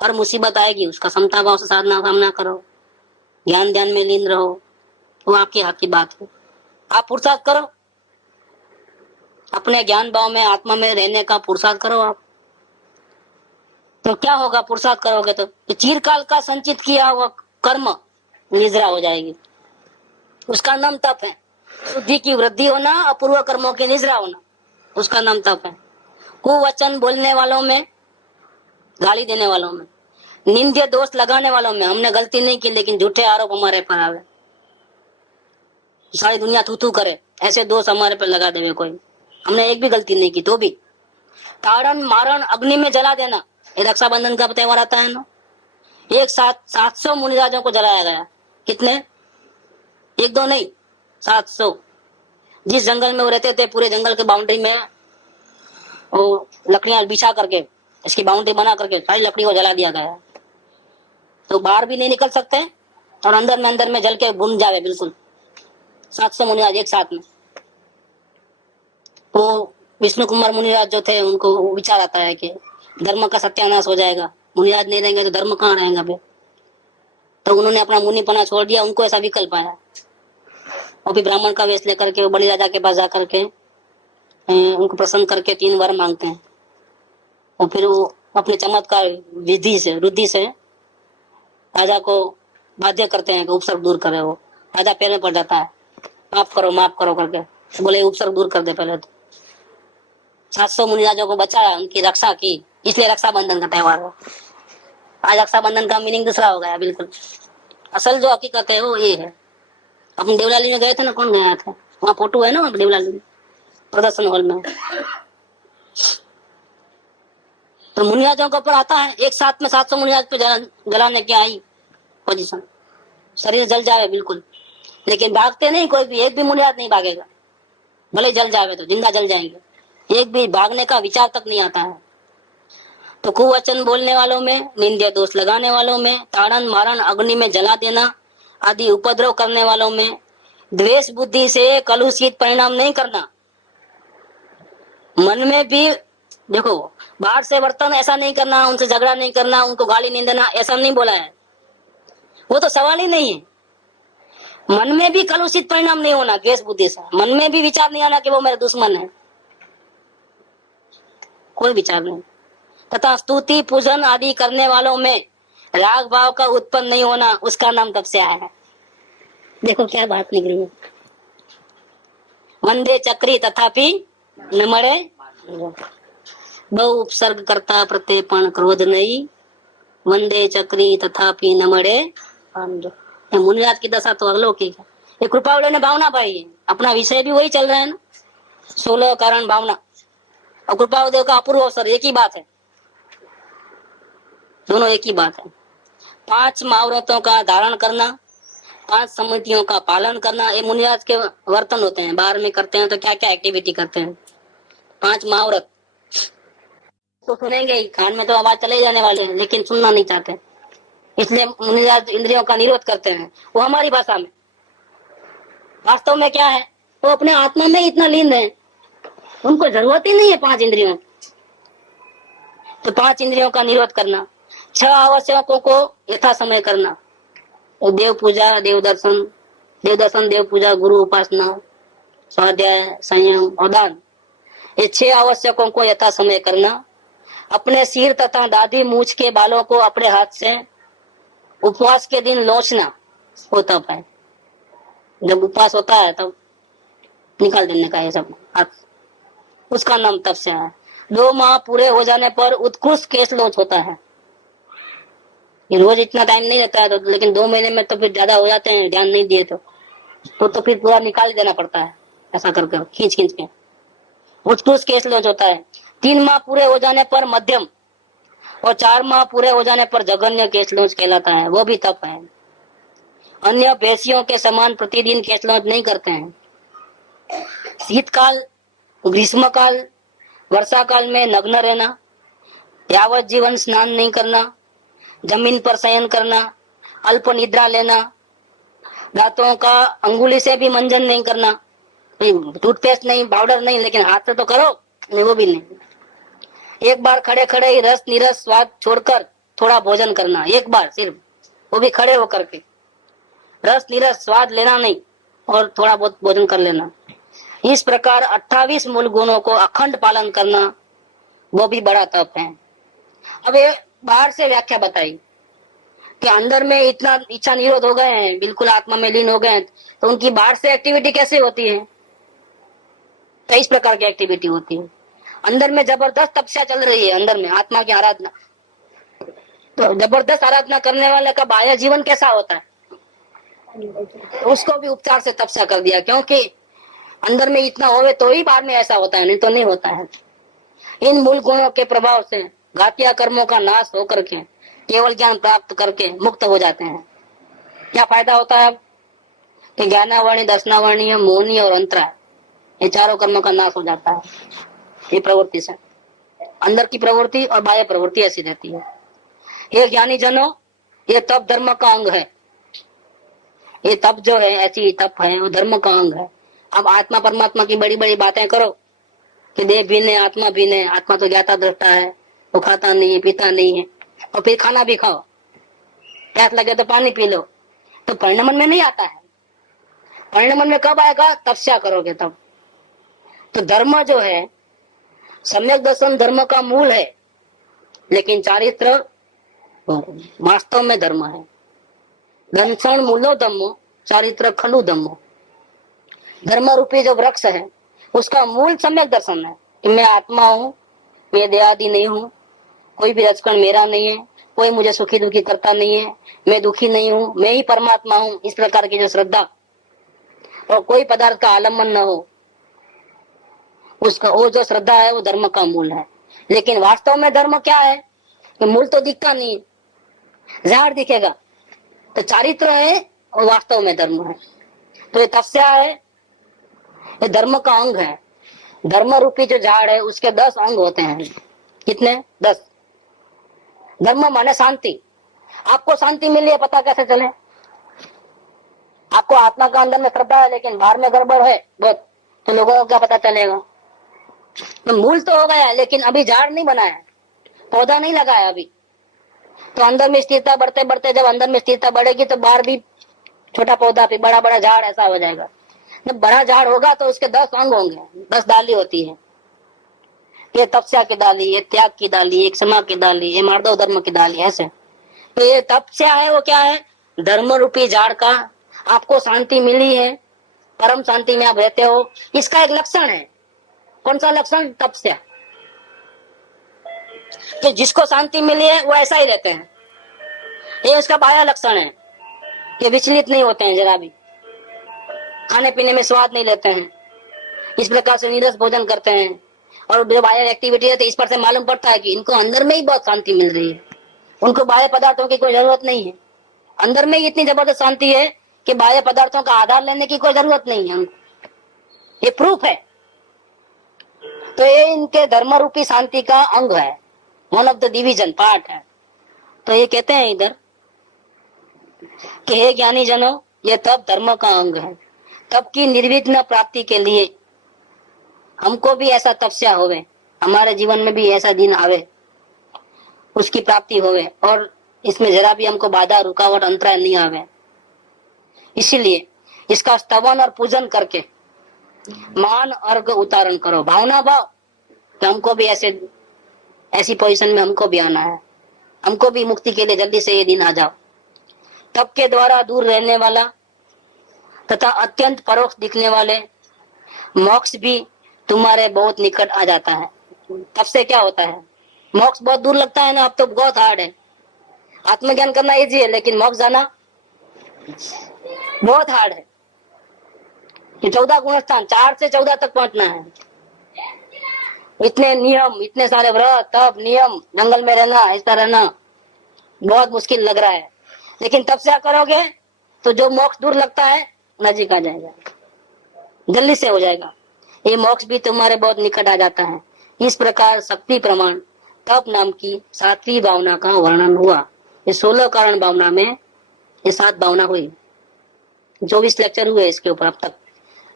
हर मुसीबत आएगी उसका समता भाव से सामना करो, ज्ञान ध्यान में लीन रहो, वो आपके हाथ की बात है। आप पुरुषार्थ करो, अपने ज्ञान भाव में आत्मा में रहने का पुरुषार्थ करो आप। तो क्या होगा पुरुषार्थ करोगे तो चिरकाल का संचित किया हुआ कर्म निजरा हो जाएगी, उसका नाम तप है। शुद्धि की वृद्धि होना, अपूर्व कर्मों की निजरा होना, उसका नाम तप है। कुवचन बोलने वालों में, गाली देने वालों में, निंद्य दोष लगाने वालों में, हमने गलती नहीं की लेकिन झूठे आरोप हमारे पर आवे, सारी दुनिया थू थू करे, ऐसे दोष हमारे पर लगा देवे कोई, हमने एक भी गलती नहीं की तो भी। ताड़न मारण अग्नि में जला देना, ये रक्षाबंधन का त्योहार आता है ना, एक साथ 700 मुनिराजों को जलाया गया। कितने? एक दो नहीं, 700। जिस जंगल में वो रहते थे, पूरे जंगल के बाउंड्री में वो लकड़ियां बिछा करके, इसकी बाउंड्री बना करके सारी लकड़ी को जला दिया गया, तो बाहर भी नहीं निकल सकते और अंदर में जल के भुन जावे बिल्कुल। 700 मुनिराज एक साथ में। तो विष्णु कुमार मुनिराज जो थे, उनको विचार आता है कि धर्म का सत्यानाश हो जाएगा, मुनिराज नहीं रहेंगे तो धर्म कहाँ रहेगा बे। तो उन्होंने अपना मुनिपना छोड़ दिया, उनको ऐसा विकल्प आया, और भी ब्राह्मण का वेश लेकर के बलि राजा के पास जाकर के उनको प्रसन्न करके 3 वर मांगते हैं, और फिर वो अपने चमत्कार विधि से, रुद्धि से राजा को बाध्य करते हैं कि उपसर्ग दूर करे। वो राजा पैर में पड़ जाता है, माफ करो करके, बोले उपसर्ग दूर कर दे पहले तो। 700 मुनिराजों को बचाया, उनकी रक्षा की, इसलिए रक्षाबंधन का त्योहार है। आज रक्षाबंधन का मीनिंग दूसरा हो गया बिल्कुल। असल जो हकीकत है वो ये है। अपन देवलाली में गए थे ना, कौन गया था? वहाँ फोटो है ना, वहाँ देवलाली में प्रदर्शन हॉल में। तो मुनिराजों के ऊपर आता है, एक साथ में 700 मुनिराज पे जलाने की आई पोजीशन, शरीर जल जावे बिल्कुल, लेकिन भागते नहीं कोई भी, एक भी मुनिराज नहीं भागेगा, भले जल जावे तो जिंदा जल जाएंगे, एक भी भागने का विचार तक नहीं आता है। तो कुवचन बोलने वालों में, निंद्य दोष लगाने वालों में, ताड़न मारण अग्नि में जला देना आदि उपद्रव करने वालों में, द्वेष बुद्धि से कलुषित परिणाम नहीं करना, मन में भी देखो, बाहर से वर्तन ऐसा नहीं करना, उनसे झगड़ा नहीं करना, उनको गाली नहीं देना, ऐसा नहीं बोला है, वो तो सवाल ही नहीं है। मन में भी कलुषित परिणाम नहीं होना, द्वेष बुद्धि से मन में भी विचार नहीं आना कि वो मेरा दुश्मन है, कोई विचार नहीं। तथा स्तुति पूजन आदि करने वालों में राग भाव का उत्पन्न नहीं होना, उसका नाम तपस्या है। देखो क्या बात निकली है। वंदे चक्री तथापि न मरे, बहु उपसर्ग करता प्रत्येपण क्रोध नहीं, वंदे चक्री तथापि न मरे। मुनिराज की दशा तो अलौकिक है। ये कृपावड़े ने भावना पाई है, अपना विषय भी वही चल रहा है ना, 16 कारण भावना और कृपावदेव का अपूर्व अवसर, एक ही बात है, दोनों एक ही बात है। 5 महाव्रतों का धारण करना, 5 समितियों का पालन करना, ये मुनिराज के वर्तन होते हैं। बाहर में करते हैं तो क्या क्या एक्टिविटी करते हैं। 5 महाव्रत तो सुनेंगे ही, कान में तो आवाज चले जाने वाले हैं, लेकिन सुनना नहीं चाहते, इसलिए मुनिराज इंद्रियों का निरोध करते हैं। वो हमारी भाषा में, वास्तव में क्या है, वो अपने आत्मा में इतना लीन है, उनको जरूरत ही नहीं है 5 इंद्रियों। तो 5 इंद्रियों का निरोध करना, 6 आवश्यकों को यथा समय करना, देव पूजा, देव दर्शन, देव पूजा, गुरु उपासना, स्वाध्याय, संयम और दान, ये 6 आवश्यकों को यथा समय करना। अपने सिर तथा दाढ़ी मूछ के बालों को अपने हाथ से उपवास के दिन लोचना, वो तप है। जब उपवास होता है तब निकाल देने का ये सब हाथ, उसका नाम तपस्या है। 2 माह पूरे हो जाने पर उत्कृष्ट केश लोच होता है। ये रोज इतना टाइम नहीं रहता है तो, लेकिन 2 महीने में तो फिर ज्यादा हो जाते हैं, ध्यान नहीं दिए तो फिर पूरा निकाल देना पड़ता है, ऐसा करके खींच के उत्कृष्ट केश लोच होता है। 3 माह पूरे हो जाने पर मध्यम और 4 माह पूरे हो जाने पर जघन्य केश लोच कहलाता है, वो भी तप है। अन्य भैंसियों के समान प्रतिदिन केश लोच नहीं करते हैं। शीतकाल, ग्रीष्म काल, वर्षा काल में नग्न रहना, यावत जीवन स्नान नहीं करना, जमीन पर शयन करना, अल्प निद्रा लेना, दांतों का अंगुली से भी मंजन नहीं करना, टूथपेस्ट नहीं, पाउडर नहीं, लेकिन हाथ से तो करो, नहीं वो भी नहीं। एक बार खड़े खड़े ही रस निरस स्वाद छोड़कर थोड़ा भोजन करना, एक बार सिर्फ, वो भी खड़े होकर के, रस निरस स्वाद लेना नहीं और थोड़ा बहुत भोजन कर लेना। इस प्रकार 28 मूल गुणों को अखंड पालन करना, वो भी बड़ा तप है। अब ये बाहर से व्याख्या बताई कि अंदर में इतना इच्छा निरोध हो गए हैं, बिल्कुल आत्मा में लीन हो गए हैं, तो उनकी बाहर से एक्टिविटी कैसे होती है? तो इस प्रकार की एक्टिविटी होती है। अंदर में जबरदस्त तपस्या चल रही है, अंदर में आत्मा की आराधना। तो जबरदस्त आराधना करने वाले का बाह्य जीवन कैसा होता है, तो उसको भी उपचार से तपस्या कर दिया, क्योंकि अंदर में इतना होवे तो ही बाहर में ऐसा होता है, नहीं तो नहीं होता है। इन मूल गुणों के प्रभाव से घातिया कर्मों का नाश होकर के केवल ज्ञान प्राप्त करके मुक्त हो जाते हैं। क्या फायदा होता है कि ज्ञानावर्णी, दर्शनावर्णी, मोहनी और अंतरा, ये चारों कर्मों का नाश हो जाता है ये प्रवृत्ति से। अंदर की प्रवृत्ति और बाह्य प्रवृत्ति ऐसी रहती है। ये ज्ञानी जनों, ये तप धर्म का अंग है। ये तप जो है, ऐसी तप है, वो धर्म का अंग है। अब आत्मा परमात्मा की बड़ी बड़ी बातें करो कि देह भिन्न है, आत्मा भिन्न है, आत्मा तो ज्ञाता दृष्टा है, वो खाता नहीं है, पीता नहीं है, और फिर खाना भी खाओ, प्यास लगे तो पानी पी लो, तो परिणाम मन में नहीं आता है। परिणाम मन में कब आएगा, तपस्या करोगे तब। तो धर्म जो है, सम्यक दर्शन धर्म का मूल है, लेकिन चारित्र वास्तव में धर्म है। दर्शन मूलो धम्मो, चारित्र खलु धम्मो। धर्म रूपी जो वृक्ष है, उसका मूल सम्यक दर्शन है कि मैं आत्मा हूँ, मैं देहादि नहीं हूँ, कोई भी रचकण मेरा नहीं है, कोई मुझे सुखी दुखी करता नहीं है, मैं दुखी नहीं हूँ, मैं ही परमात्मा हूँ। इस प्रकार की जो श्रद्धा और कोई पदार्थ का आलम्बन न हो, उसका वो जो श्रद्धा है वो धर्म का मूल है। लेकिन वास्तव में धर्म क्या है कि मूल तो दिखता नहीं, झाड़ दिखेगा, तो चारित्र है और वास्तव में धर्म है। तो ये तपस्या है, ये धर्म का अंग है। धर्म रूपी जो झाड़ है उसके 10 अंग होते हैं। कितने? 10। धर्म माने शांति। आपको शांति मिली है, पता कैसे चले? आपको आत्मा का अंदर में श्रद्धा है लेकिन बाहर में गड़बड़ है बहुत, तो लोगों को क्या पता चलेगा? तो मूल तो हो गया लेकिन अभी झाड़ नहीं बना है, पौधा नहीं लगा है अभी। तो अंदर में स्थिरता बढ़ते बढ़ते जब अंदर में स्थिरता बढ़ेगी तो बाहर भी छोटा पौधा, फिर बड़ा बड़ा झाड़ ऐसा हो जाएगा। जब बड़ा झाड़ होगा तो उसके 10 अंग होंगे, 10 डाली होती है। ये तपस्या की डाली, ये त्याग की डाली, ये क्षमा की डाली, ये मार्दव धर्म की डाली, ऐसे। तो ये तपस्या है, वो क्या है? धर्म रूपी झाड़ का आपको शांति मिली है, परम शांति में आप रहते हो, इसका एक लक्षण है। कौन सा लक्षण? तपस्या। कि जिसको शांति मिली है वो ऐसा ही रहते हैं, ये उसका बाह्य लक्षण है। ये विचलित नहीं होते हैं जरा भी, खाने पीने में स्वाद नहीं लेते हैं, इस प्रकार से नीरस भोजन करते हैं। और जो बाह्य एक्टिविटी है तो इस पर से मालूम पड़ता है कि इनको अंदर में ही बहुत शांति मिल रही है, उनको बाह्य पदार्थों की कोई जरूरत नहीं है। अंदर में ही इतनी जबरदस्त शांति है कि बाह्य पदार्थों का आधार लेने की कोई जरूरत नहीं है उनको। ये प्रूफ है। तो ये इनके धर्म रूपी शांति का अंग है, one of the division part है। तो ये कहते हैं इधर कि हे ज्ञानी जनों, ये तप धर्म का अंग है। तप की निर्विघ्न प्राप्ति के लिए हमको भी ऐसा तपस्या होवे, हमारे जीवन में भी ऐसा दिन आवे, उसकी प्राप्ति होवे, और इसमें जरा भी हमको बाधा रुकावट अंतराय नहीं आवे। इसीलिए इसका स्तवन और पूजन करके मान अर्घ उतारण करो, भावना भाव कि हमको भी ऐसी पोजीशन में हमको भी आना है, हमको भी मुक्ति के लिए जल्दी से ये दिन आ जाओ। तप के द्वारा दूर रहने वाला तथा अत्यंत परोक्ष दिखने वाले मोक्ष भी तुम्हारे बहुत निकट आ जाता है। तब से क्या होता है? मोक्ष बहुत दूर लगता है ना, अब तो बहुत हार्ड है। आत्मज्ञान करना इजी है लेकिन मोक्ष जाना बहुत हार्ड है। ये 14 गुणस्थान, 4 से 14 तक पहुंचना है। इतने नियम, इतने सारे व्रत, तप, नियम, जंगल में रहना, ऐसा रहना बहुत मुश्किल लग रहा है। लेकिन तपस्या करोगे तो जो मोक्ष दूर लगता है नजीक आ जाएगा, जल्दी से हो जाएगा। ये मोक्ष भी तुम्हारे बहुत निकट आ जाता है। इस प्रकार शक्ति प्रमाण तप नाम की 7वीं भावना का वर्णन हुआ। ये 16 कारण भावना में ये 7 भावना हुई। 24 लेक्चर हुए इसके ऊपर, अब तक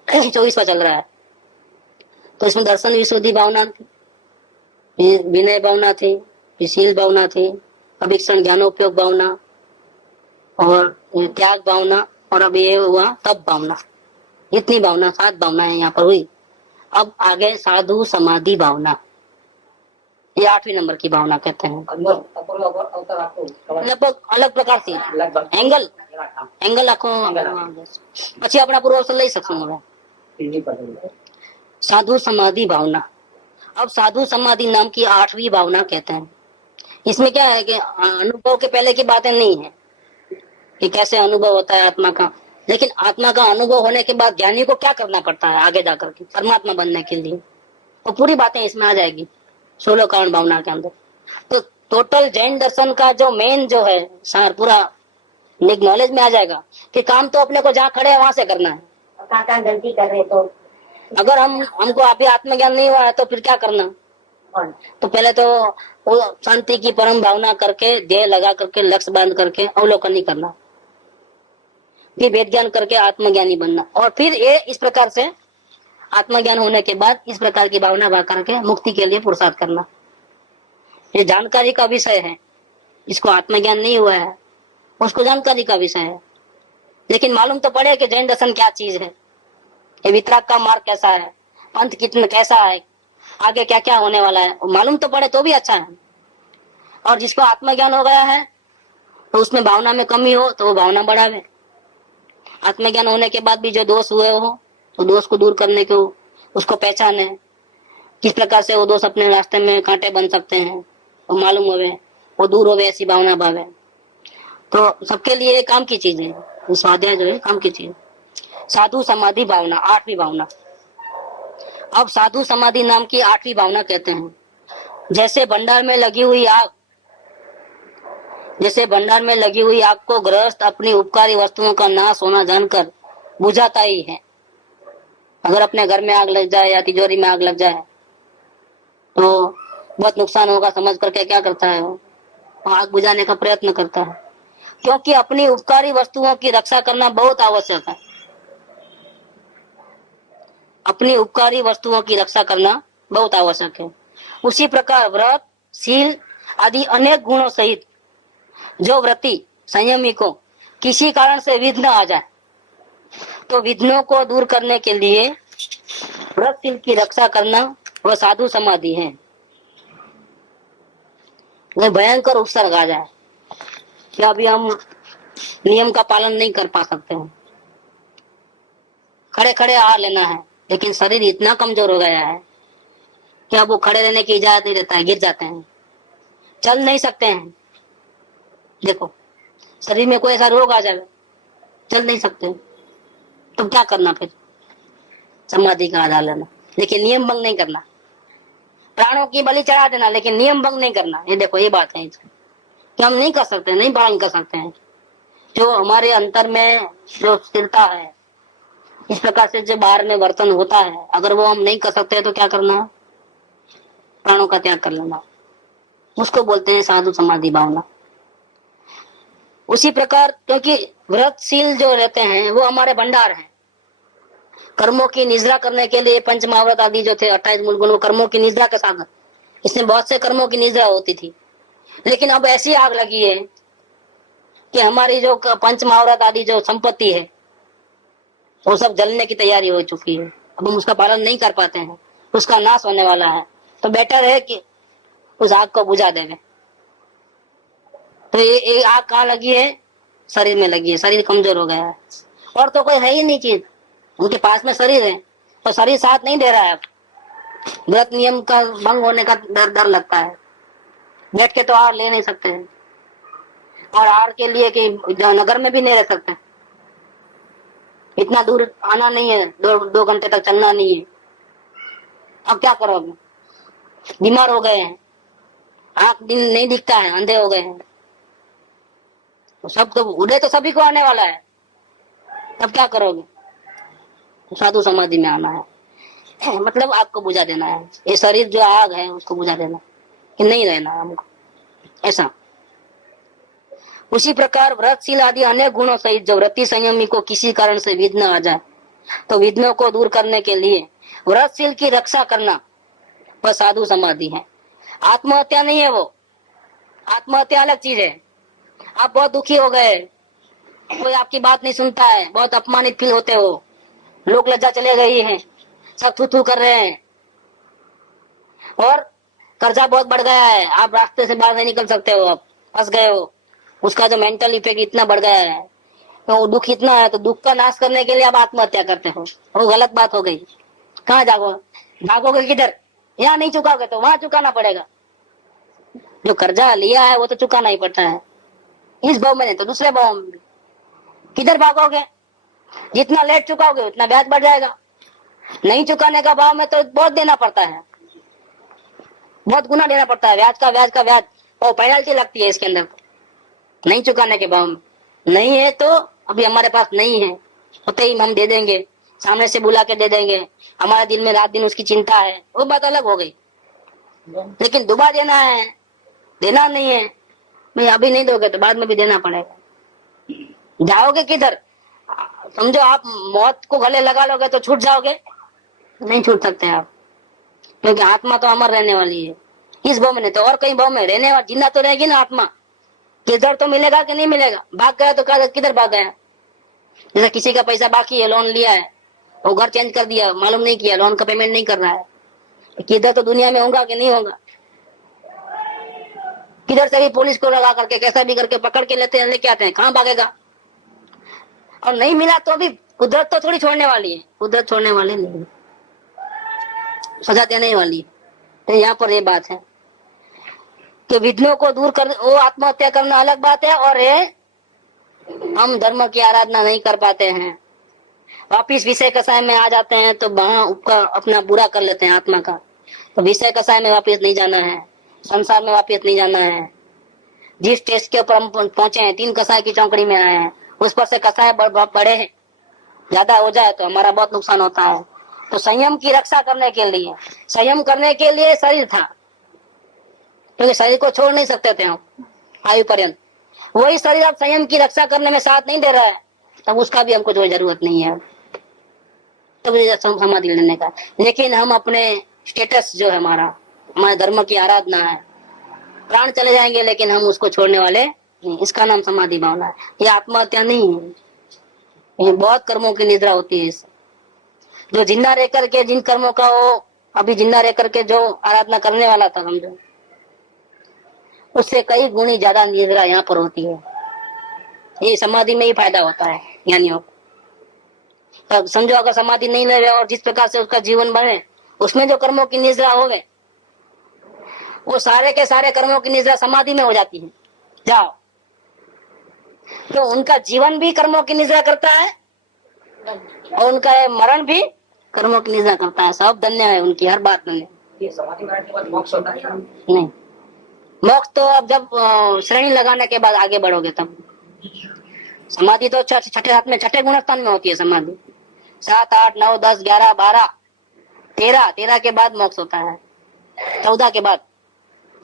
24वां चल रहा है। तो इसमें दर्शन विशुद्धि भावना थी, विनय भावना थी, विशील भावना थी, अभिक्षण ज्ञानोपयोग भावना और त्याग भावना, और अब ये हुआ तप भावना। इतनी भावना, 7 भावनाएं यहाँ पर हुई। अब आगे साधु समाधि भावना, ये 8वीं नंबर की भावना कहते हैं। लगभग अलग प्रकार से एंगल आखो, પછી આપણા પૂર્વ લઈ શકશું હવે। साधु समाधि भावना। अब साधु समाधि नाम की 8वीं भावना कहते हैं। इसमें क्या है कि अनुभव के पहले की बातें नहीं है कि कैसे अनुभव होता है आत्मा का, लेकिन आत्मा का अनुभव होने के बाद ज्ञानी को क्या करना पड़ता है आगे जाकर के परमात्मा बनने के लिए, तो पूरी बातें इसमें आ जाएगी 16 कारण भावना के अंदर। तो टोटल जैन दर्शन का जो मेन जो है सार पूरा नॉलेज में आ जाएगा कि काम तो अपने को जहाँ खड़े है वहां से करना है। और कहाँ गलती कर रहे तो अगर हमको अभी आत्मज्ञान नहीं हुआ है तो फिर क्या करना, तो पहले तो वो शांति की परम भावना करके ध्येय लगा करके लक्ष्य बांध करके अवलोकन नहीं करना, फिर वेद ज्ञान करके आत्मज्ञानी बनना, और फिर ये इस प्रकार से आत्मज्ञान होने के बाद इस प्रकार की भावना भा करके मुक्ति के लिए पुरुषार्थ करना। ये जानकारी का विषय है, इसको आत्मज्ञान नहीं हुआ है उसको जानकारी का विषय है, लेकिन मालूम तो पड़े कि जैन दर्शन क्या चीज है, ये वितराग का मार्ग कैसा है, पंथ कितना कैसा है, आगे क्या क्या होने वाला है, मालूम तो पड़े तो भी अच्छा है। और जिसको आत्मज्ञान हो गया है तो उसमें भावना में कमी हो तो वो भावना बढ़ावे। आत्मज्ञान होने के बाद भी जो दोष हुए हो तो दोष को दूर करने को उसको पहचाने, किस प्रकार से वो दोष अपने रास्ते में कांटे बन सकते हैं वो मालूम होवे, वो दूर होवे, ऐसी भावना भावे। तो सबके लिए काम की चीज है स्वाध्याय जो है, काम की चीज। साधु समाधि भावना 8वीं भावना। अब साधु समाधि नाम की 8वीं भावना कहते हैं, जैसे भंडार में लगी हुई आग, जैसे भंडार में लगी हुई आग को गृहस्थ अपनी उपकारी वस्तुओं का नाश होना जानकर बुझाता ही है। अगर अपने घर में आग लग जाए या तिजोरी में आग लग जाए तो बहुत नुकसान होगा समझ करके क्या करता है वो आग बुझाने का प्रयत्न करता है, क्योंकि अपनी उपकारी वस्तुओं की रक्षा करना बहुत आवश्यक है। अपनी उपकारी वस्तुओं की रक्षा करना बहुत आवश्यक है। उसी प्रकार व्रत शील आदि अनेक गुणों सहित जो व्रती संयमी को किसी कारण से विघ्न आ जाए तो विघ्नों को दूर करने के लिए व्रत शील की रक्षा करना वह साधु समाधि है। वह भयंकर उपसर्ग आ जाए कि अभी हम नियम का पालन नहीं कर पा सकते हैं, खड़े खड़े आहार लेना है, लेकिन शरीर इतना कमजोर हो गया है कि अब वो खड़े रहने की इजाजत नहीं देता है, गिर जाते हैं, चल नहीं सकते हैं। देखो शरीर में कोई ऐसा रोग आ जाए चल नहीं सकते तो क्या करना, फिर समाधि का आधार लेना, लेकिन नियम भंग नहीं करना। प्राणों की बलि चढ़ा देना लेकिन नियम भंग नहीं करना। ये देखो ये बात है कि हम नहीं कर सकते, नहीं पालन कर सकते हैं। जो हमारे अंतर में जो स्थिरता है, इस प्रकार से जो बाहर में वर्तन होता है, अगर वो हम नहीं कर सकते तो क्या करना, प्राणों का त्याग कर लेना, उसको बोलते हैं साधु समाधि भावना। उसी प्रकार क्योंकि व्रतशील जो रहते हैं वो हमारे भंडार हैं, कर्मों की निद्रा करने के लिए पंच महाव्रत आदि जो थे 28 मूल गुण, वो कर्मों की निद्रा के साधन, इसमें बहुत से कर्मों की निद्रा होती थी। लेकिन अब ऐसी आग लगी है कि हमारी जो पंच महाव्रत आदि जो संपत्ति है वो सब जलने की तैयारी हो चुकी है, अब हम उसका पालन नहीं कर पाते हैं, उसका नाश होने वाला है। तो बेटर है कि उस आग को बुझा देवे। तो ये आग कहाँ लगी है, शरीर में लगी है, शरीर कमजोर हो गया है और तो कोई है ही नहीं चीज, उनके पास में शरीर है तो शरीर साथ नहीं दे रहा है। व्रत नियम का भंग होने का डर लगता है, बैठ के तो आहार ले नहीं सकते हैं, और आहार के लिए कि नगर में भी नहीं रह सकते, इतना दूर आना नहीं है, 2 घंटे तक चलना नहीं है। अब क्या करोगे, बीमार हो गए हैं, आंख दिन नहीं दिखता है, अंधे हो गए हैं, तो सब तो उड़े तो सभी को आने वाला है, तब क्या करोगे। तो साधु समाधि में आना है, मतलब आग को बुझा देना है, ये शरीर जो आग है उसको बुझा देना कि नहीं रहना हमको ऐसा। उसी प्रकार व्रतशील आदि अनेक गुणों सहित जो व्रती संयमी को किसी कारण से विघ्न आ जाए तो विघ्नों को दूर करने के लिए व्रतशील की रक्षा करना वह साधु समाधि है। आत्महत्या नहीं है वो, आत्महत्या अलग चीज है। आप बहुत दुखी हो गए, कोई आपकी बात नहीं सुनता है, बहुत अपमानित फील होते हो, लोग लज्जा चले गई है, सब थू थू कर रहे हैं और कर्जा बहुत बढ़ गया है, आप रास्ते से बाहर नहीं निकल सकते हो, आप फंस गए हो, उसका जो मेंटल इफेक्ट इतना बढ़ गया है, तो दुख इतना है, तो दुख का नाश करने के लिए आप आत्महत्या करते हो, वो गलत बात हो गई। कहाँ जाओ, भागोगे किधर? यहाँ नहीं चुकाओगे तो वहां चुकाना पड़ेगा। जो कर्जा लिया है वो तो चुकाना ही पड़ता है, इस भाव में नहीं तो दूसरे भाव में। किधर भागोगे? जितना लेट चुकाओगे उतना ब्याज बढ़ जाएगा। नहीं चुकाने का भाव में तो बहुत देना पड़ता है, बहुत गुना देना पड़ता है, ब्याज का ब्याज और पेनल्टी लगती है इसके अंदर। नहीं चुकाने के भाव में नहीं है तो अभी हमारे पास नहीं है, होते ही हम दे देंगे, सामने से बुला के दे देंगे, हमारे दिल में रात दिन उसकी चिंता है, वो बात अलग हो गई। लेकिन दुबा देना है, देना नहीं है भाई, अभी नहीं दोगे तो बाद में भी देना पड़ेगा। जाओगे किधर? समझो आप मौत को गले लगा लोगे तो छूट जाओगे, नहीं छूट सकते आप, क्योंकि आत्मा तो अमर रहने वाली है। इस भाव में नहीं तो और कई भाव में रहने वाली जिंदा तो रहेगी ना आत्मा। किधर तो मिलेगा कि नहीं मिलेगा? भाग गया तो किधर भाग गया? जैसे किसी का पैसा बाकी है, लोन लिया है, वो घर चेंज कर दिया, मालूम नहीं किया, लोन का पेमेंट नहीं कर रहा है, किधर तो दुनिया में होगा कि नहीं होगा? किधर से भी पुलिस को लगा करके कैसा भी करके पकड़ के लेके आते हैं, कहाँ भागेगा? और नहीं मिला तो भी कुदरत तो थोड़ी छोड़ने वाली है, कुदरत छोड़ने वाली नहीं है, सजा देने वाली है। तो यहाँ पर ये बात है कि विघ्नों को दूर कर, वो आत्महत्या करना अलग बात है, और ये हम धर्म की आराधना नहीं कर पाते हैं, वापिस विषय कसाय में आ जाते हैं, तो वहां अपना बुरा कर लेते हैं आत्मा का। तो विषय कसाय में वापिस नहीं जाना है, संसार में वापिस नहीं जाना है। जिस स्टेज के ऊपर हम पहुंचे हैं, 3 कसाय की चौकड़ी में आए हैं, उस पर से कसाय बड़े हैं, ज्यादा हो जाए तो हमारा बहुत नुकसान होता है। तो संयम की रक्षा करने के लिए, संयम करने के लिए शरीर था, क्योंकि शरीर को छोड़ नहीं सकते थे हम आयु पर्यंत। वही शरीर अब संयम की रक्षा करने में साथ नहीं दे रहा है, तब उसका भी हमको कोई जरूरत नहीं है, तब समाधि लेने का। लेकिन हम अपने स्टेटस जो है हमारे धर्म की आराधना है, प्राण चले जाएंगे लेकिन हम उसको छोड़ने वाले नहीं, इसका नाम समाधि भावना है। ये आत्महत्या नहीं है, ये बहुत कर्मों की निद्रा होती है। जो जिंदा रह करके जिन कर्मों का वो अभी जिंदा रह करके जो आराधना करने वाला था, समझो उससे कई गुणी ज्यादा निद्रा यहाँ पर होती है। ये समाधि में ही फायदा होता है ज्ञानियों को। तो समझो अगर समाधि नहीं ले रहे और जिस प्रकार से उसका जीवन बने, उसमें जो कर्मों की निद्रा हो गए, वो सारे के सारे कर्मों की निद्रा समाधि में हो जाती है। जाओ, तो उनका जीवन भी कर्मों की निद्रा करता है और उनका मरण भी कर्मों की निद्रा करता है। सब धन्य है, उनकी हर बात धन्य। ये समाधि मरण के बाद मोक्ष होता है? नहीं, मोक्ष तो अब जब श्रेणी लगाने के बाद आगे बढ़ोगे तब। समाधि तो छठे हाथ में, छठे गुणस्थान में होती है समाधि। 7, 8, 9, 10, 11, 12, 13 के बाद मोक्ष होता है। 14 के बाद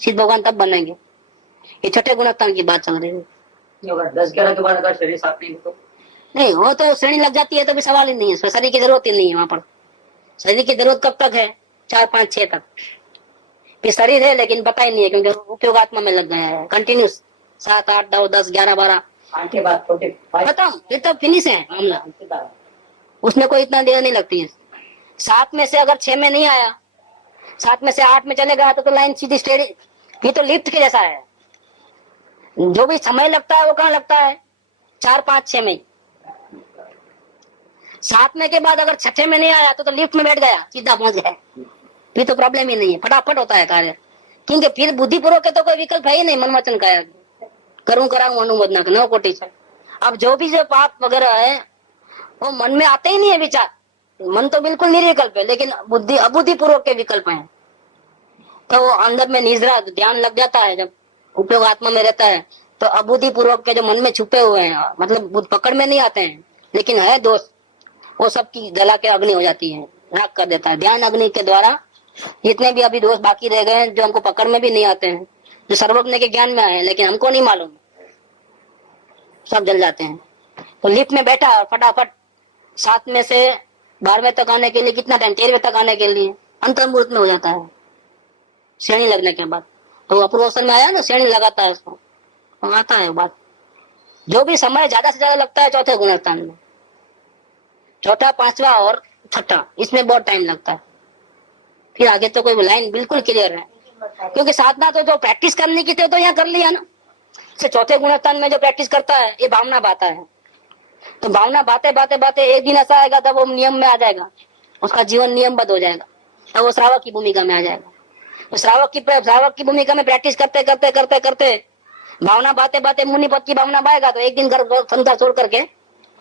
सिद्ध भगवान तब बनेंगे। ये छठे गुणस्थान की बात चल रही है। 10-11 के बाद अगर शरीर साफ नहीं तो नहीं, वो तो श्रेणी लग जाती है तो भी सवाल ही नहीं है, शरीर की जरूरत ही नहीं है वहां पर। शरीर की जरूरत कब तक है? 4, 5, 6 तक। फिर शरीर है लेकिन पता ही नहीं है, क्योंकि उपयोग आत्मा में लग गया है कंटिन्यूस। 7, 8, 9, 10, 11, 12 के बाद खत्म, फिर तो फिनिश है मामला। उसमें कोई इतना देर नहीं लगती है। 7 में से अगर 6 में नहीं आया, 7 में से 8 में चले गया तो लाइन सीधी स्ट्रेट। ये तो लिफ्ट के जैसा है, जो भी समय लगता है वो कहाँ लगता है? 4, 5, 6 में। 7 में के बाद अगर 6 में नहीं आया तो लिफ्ट में बैठ गया, सीधा पहुंच गया, फिर तो प्रॉब्लम ही नहीं है, फटाफट होता है कार्य। क्योंकि फिर बुद्धिपूर्वक के तो कोई विकल्प है ही नहीं, मन वचन का करूं कराऊं अनुमोदना का 9 कोटि से। अब जो भी जो पाप वगैरह है वो मन में आते ही नहीं है विचार, मन तो बिल्कुल निर्विकल्प है, लेकिन बुद्धि अबुद्धिपूर्वक के विकल्प है। तो वो अंदर में निद्रा ध्यान लग जाता है, जब उपयोग आत्मा में रहता है तो अबुद्धिपूर्वक के जो मन में छुपे हुए हैं, मतलब पकड़ में नहीं आते हैं लेकिन है दोष, वो सब की जला के अग्नि हो जाती है, राख कर देता है। ध्यान अग्नि के द्वारा जितने भी अभी दोष बाकी रह गए हैं, जो हमको पकड़ में भी नहीं आते हैं, जो सर्वज्ञ के ज्ञान में आए हैं लेकिन हमको नहीं मालूम, सब जल जाते हैं। तो लिफ्ट में बैठा और फटाफट 7 में से 12वें तक आने के लिए कितना टाइम? 13वें तक आने के लिए अंतर्मुहूर्त में हो जाता है श्रेणी लगने के बाद। तो अपूर्वोत्तर में आया ना, श्रेणी लगाता है उसको, तो आता है बात। जो भी समय ज्यादा से ज्यादा लगता है चौथे गुणस्थान में, चौथा, 5वां और 6ठा, इसमें बहुत टाइम लगता है। फिर आगे तो कोई लाइन बिल्कुल क्लियर है, क्योंकि साधना तो जो प्रैक्टिस करने की थी तो यहाँ कर लिया ना। से चौथे गुणस्थान में जो प्रैक्टिस करता है ये भावना बाता है, तो भावना बातें बातें बातें एक दिन ऐसा आएगा तब वो नियम में आ जाएगा, उसका जीवन नियमबद्ध हो जाएगा। तो वो श्रावक की भूमिका में आ जाएगा। तो श्रावक की भूमिका में प्रैक्टिस करते करते करते करते भावना बातें बातें मुनि पद की भावना बाएगा तो एक दिन घर संसार छोड़ करके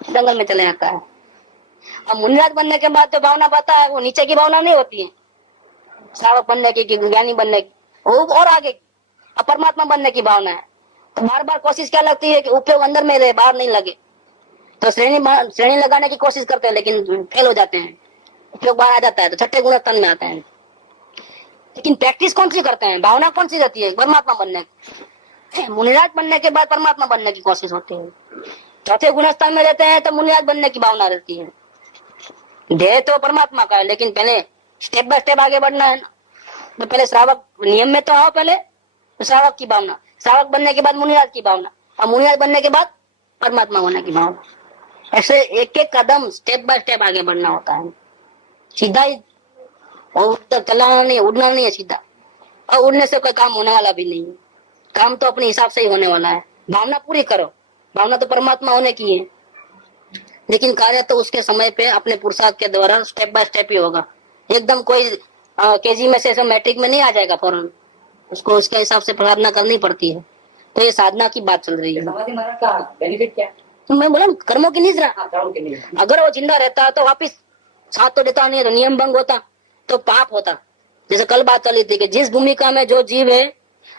जंगल में चले जाता है। अब मुनिराज बनने के बाद जो भावना पाता है वो नीचे की भावना नहीं होती है, श्रावक बनने की, ज्ञानी बनने की, वो और आगे अब परमात्मा बनने की भावना है। तो बार बार कोशिश क्या लगती है कि उपयोग अंदर में रहे, बाहर नहीं लगे। तो श्रेणी लगाने की कोशिश करते हैं लेकिन फेल हो जाते हैं, उपयोग बाहर आ जाता है तो छठे गुणस्थान में आते हैं। लेकिन प्रैक्टिस कौन सी करते हैं, भावना कौन सी रहती है, परमात्मा बनने की। मुनिराज बनने के बाद परमात्मा बनने की कोशिश होती है। चौथे गुणस्थान में रहते हैं तो मुनिराज बनने की भावना रहती है। ध्येय तो परमात्मा का है लेकिन पहले स्टेप बाय स्टेप आगे बढ़ना है ना। तो पहले श्रावक नियम में तो आओ, पहले तो श्रावक की भावना, श्रावक बनने के बाद मुनिराज की भावना, और मुनिराज बनने के बाद परमात्मा होने की भावना। ऐसे एक एक कदम स्टेप बाय स्टेप आगे बढ़ना होता है। सीधा ही चलाना नहीं, उड़ना नहीं है सीधा, और उड़ने से कोई काम होने वाला भी नहीं है। काम तो अपने हिसाब से ही होने वाला है। भावना पूरी करो, भावना तो परमात्मा होने की है, लेकिन कार्य तो उसके समय पे अपने पुरुषार्थ के द्वारा स्टेप बाय स्टेप ही होगा। एकदम कोई केजी में से मैट्रिक में नहीं आ जाएगा फौरन, उसको उसके हिसाब से प्रार्थना करनी पड़ती है। तो ये साधना की बात चल रही है। समाधि महाराज का बेनिफिट क्या है? तो मैं बोला कर्मों की निद्रा। कर्म के लिए अगर वो जिंदा रहता तो वापिस साथ तो देता नहीं, तो नियम भंग होता तो पाप होता। जैसे कल बात चली थी कि जिस भूमिका में जो जीव है,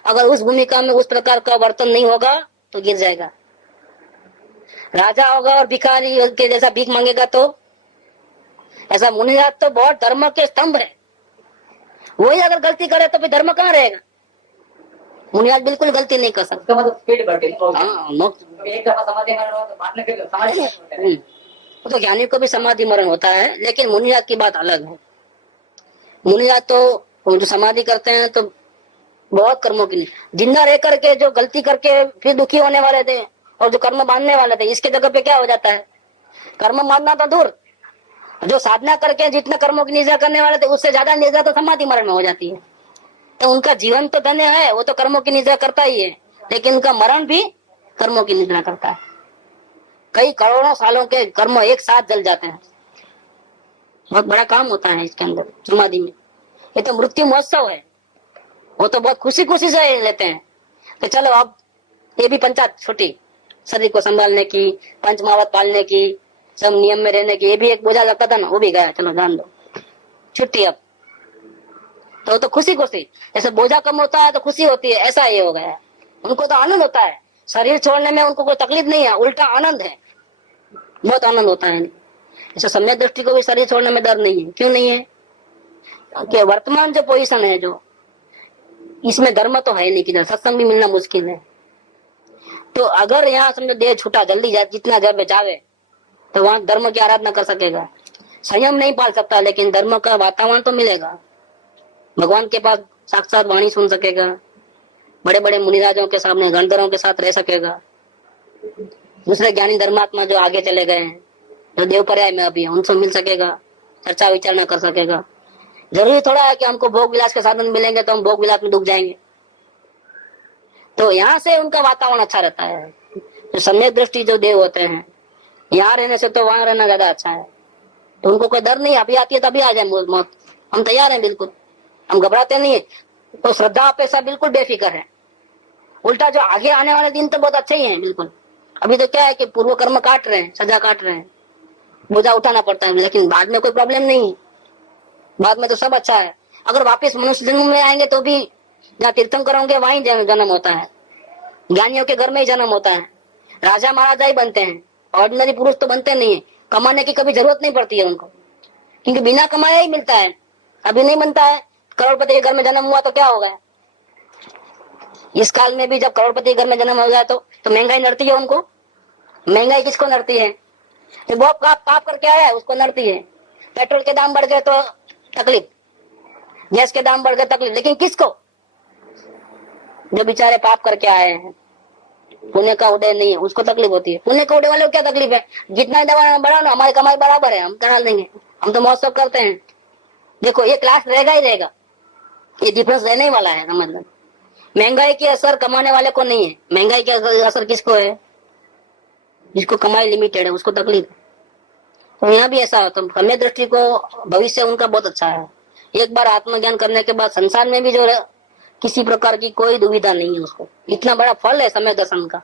अगर उस भूमिका में उस प्रकार का वर्तन नहीं होगा तो गिर जाएगा। राजा होगा और भिखारी के जैसा भीख मांगेगा तो ऐसा। मुनिराज तो बहुत धर्म के स्तंभ है, वही अगर गलती करे तो फिर धर्म कहाँ रहेगा। मुनिराज बिल्कुल गलती नहीं कर सकता। मतलब स्पीड बढ़ती है। हाँ, मोक्ष एक दफा समाधि मरण हुआ तो बाद में फिर समाधि मरण होता है। तो ज्ञानी को भी समाधि मरण होता है, लेकिन मुनिराज की बात अलग है। मुनिराज तो जो समाधि करते हैं तो बहुत कर्मों की नहीं, जिंदा रह करके जो गलती करके फिर दुखी होने वाले थे और जो कर्म बांधने वाले थे, इसके जगह पे क्या हो जाता है, कर्म बांधना तो दूर, जो साधना करके जितने कर्मों की निद्रा करने वाले थे उससे ज्यादा निद्रा तो समाधि मरण में हो जाती है। तो उनका जीवन तो धन्य है, वो तो कर्मों की निद्रा करता ही है, लेकिन उनका मरण भी कर्मों की निद्रा करता है। कई करोड़ों सालों के कर्म एक साथ जल जाते हैं। बहुत बड़ा काम होता है इसके अंदर समाधि में। ये तो मृत्यु महोत्सव है, वो तो बहुत खुशी खुशी से लेते हैं कि चलो अब ये भी पंचायत छुट्टी, शरीर को संभालने की, पंचमावत पालने की, सब नियम में रहने की, ये भी एक बोझा लगता था ना, वो भी गया, चलो जान दो छुट्टी अब। तो खुशी खुशी, जैसे बोझा कम होता है तो खुशी होती है, ऐसा ये हो गया है। उनको तो आनंद होता है, शरीर छोड़ने में उनको कोई तकलीफ नहीं है, उल्टा आनंद है, बहुत आनंद होता है। जैसे सम्यक दृष्टि को भी शरीर छोड़ने में डर नहीं है। क्यों नहीं है? कि वर्तमान जो पोजीशन है, जो इसमें धर्म तो है नहीं, किधर सत्संग भी मिलना मुश्किल है। तो अगर यहाँ समझो देह छूटा जल्दी जितना जब जावे तो वहां धर्म की आराधना कर सकेगा। संयम नहीं पाल सकता, लेकिन धर्म का वातावरण तो मिलेगा। भगवान के पास साक्षात वाणी सुन सकेगा, बड़े बड़े मुनिराजों के सामने गणधरों के साथ रह सकेगा। दूसरे ज्ञानी धर्मात्मा जो आगे चले गए हैं, जो देव पर्याय में अभी है, उनसे मिल सकेगा, चर्चा विचारणा कर सकेगा। जरूरी थोड़ा है कि हमको भोग विलास के साधन मिलेंगे तो हम भोग विलास में डूब जाएंगे। तो यहाँ से उनका वातावरण अच्छा रहता है। जो सम्यक दृष्टि जो देव होते हैं, यहाँ रहने से तो वहां रहना ज्यादा अच्छा है। तो उनको कोई डर नहीं, अभी आती है तभी आ जाए मौत, हम तैयार हैं बिल्कुल, हम घबराते नहीं है। तो श्रद्धा पे सब बिल्कुल बेफिक्र है। उल्टा जो आगे आने वाले दिन तो बहुत अच्छे ही हैं बिल्कुल। अभी तो क्या है कि पूर्व कर्म काट रहे हैं, सजा काट रहे हैं, बोझा उठाना पड़ता है, लेकिन बाद में कोई प्रॉब्लम नहीं है, बाद में तो सब अच्छा है। अगर वापस मनुष्य जन्म में आएंगे तो भी जहाँ तीर्थंकर होंगे वहीं जन्म होता है, ज्ञानियों के घर में ही जन्म होता है, राजा महाराजा ही बनते हैं, ऑर्डिनरी पुरुष तो बनते नहीं है। कमाने की कभी जरूरत नहीं पड़ती है उनको, क्योंकि बिना कमाए ही मिलता है। अभी नहीं बनता है, करोड़पति के घर में जन्म हुआ तो क्या होगा, इस काल में भी जब करोड़पति के घर में जन्म हो जाए तो महंगाई नड़ती है उनको। महंगाई किसको नड़ती है? वो पाप करके आया है उसको नड़ती है। पेट्रोल के दाम बढ़ गए तो तकलीफ, गैस के दाम बढ़ गए तकलीफ, लेकिन किसको? जो बेचारे पाप करके आए हैं, पुण्य का उदय नहीं है, उसको तकलीफ होती है। पुण्य का उदय वाले को क्या तकलीफ है? जितना दवा बढ़ा लो, हमारी कमाई बराबर है, हम करा देंगे, हम तो महोत्सव करते हैं। देखो ये क्लास रहेगा ही रहेगा, ये डिफरेंस रहने ही वाला है, समझ लो। महंगाई की असर कमाने वाले को नहीं है, महंगाई की असर किसको है? जिसको कमाई लिमिटेड है, उसको तकलीफ है। तो यहाँ भी ऐसा होता है। सम्यक दृष्टि को भविष्य उनका बहुत अच्छा है, एक बार आत्मज्ञान करने के बाद संसार में भी जो है किसी प्रकार की कोई दुविधा नहीं है उसको। इतना बड़ा फल है समय दर्शन का,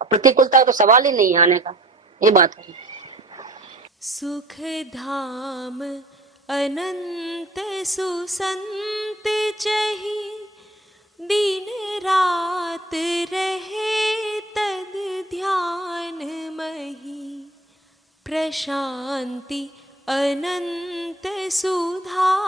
प्रतिकूलता तो सवाल ही नहीं है आने का, ये बात है। सुख धाम अनंत सुसंत चही, दिन रात रहे तद ध्यान मही। प्रशांति अनंत सुधा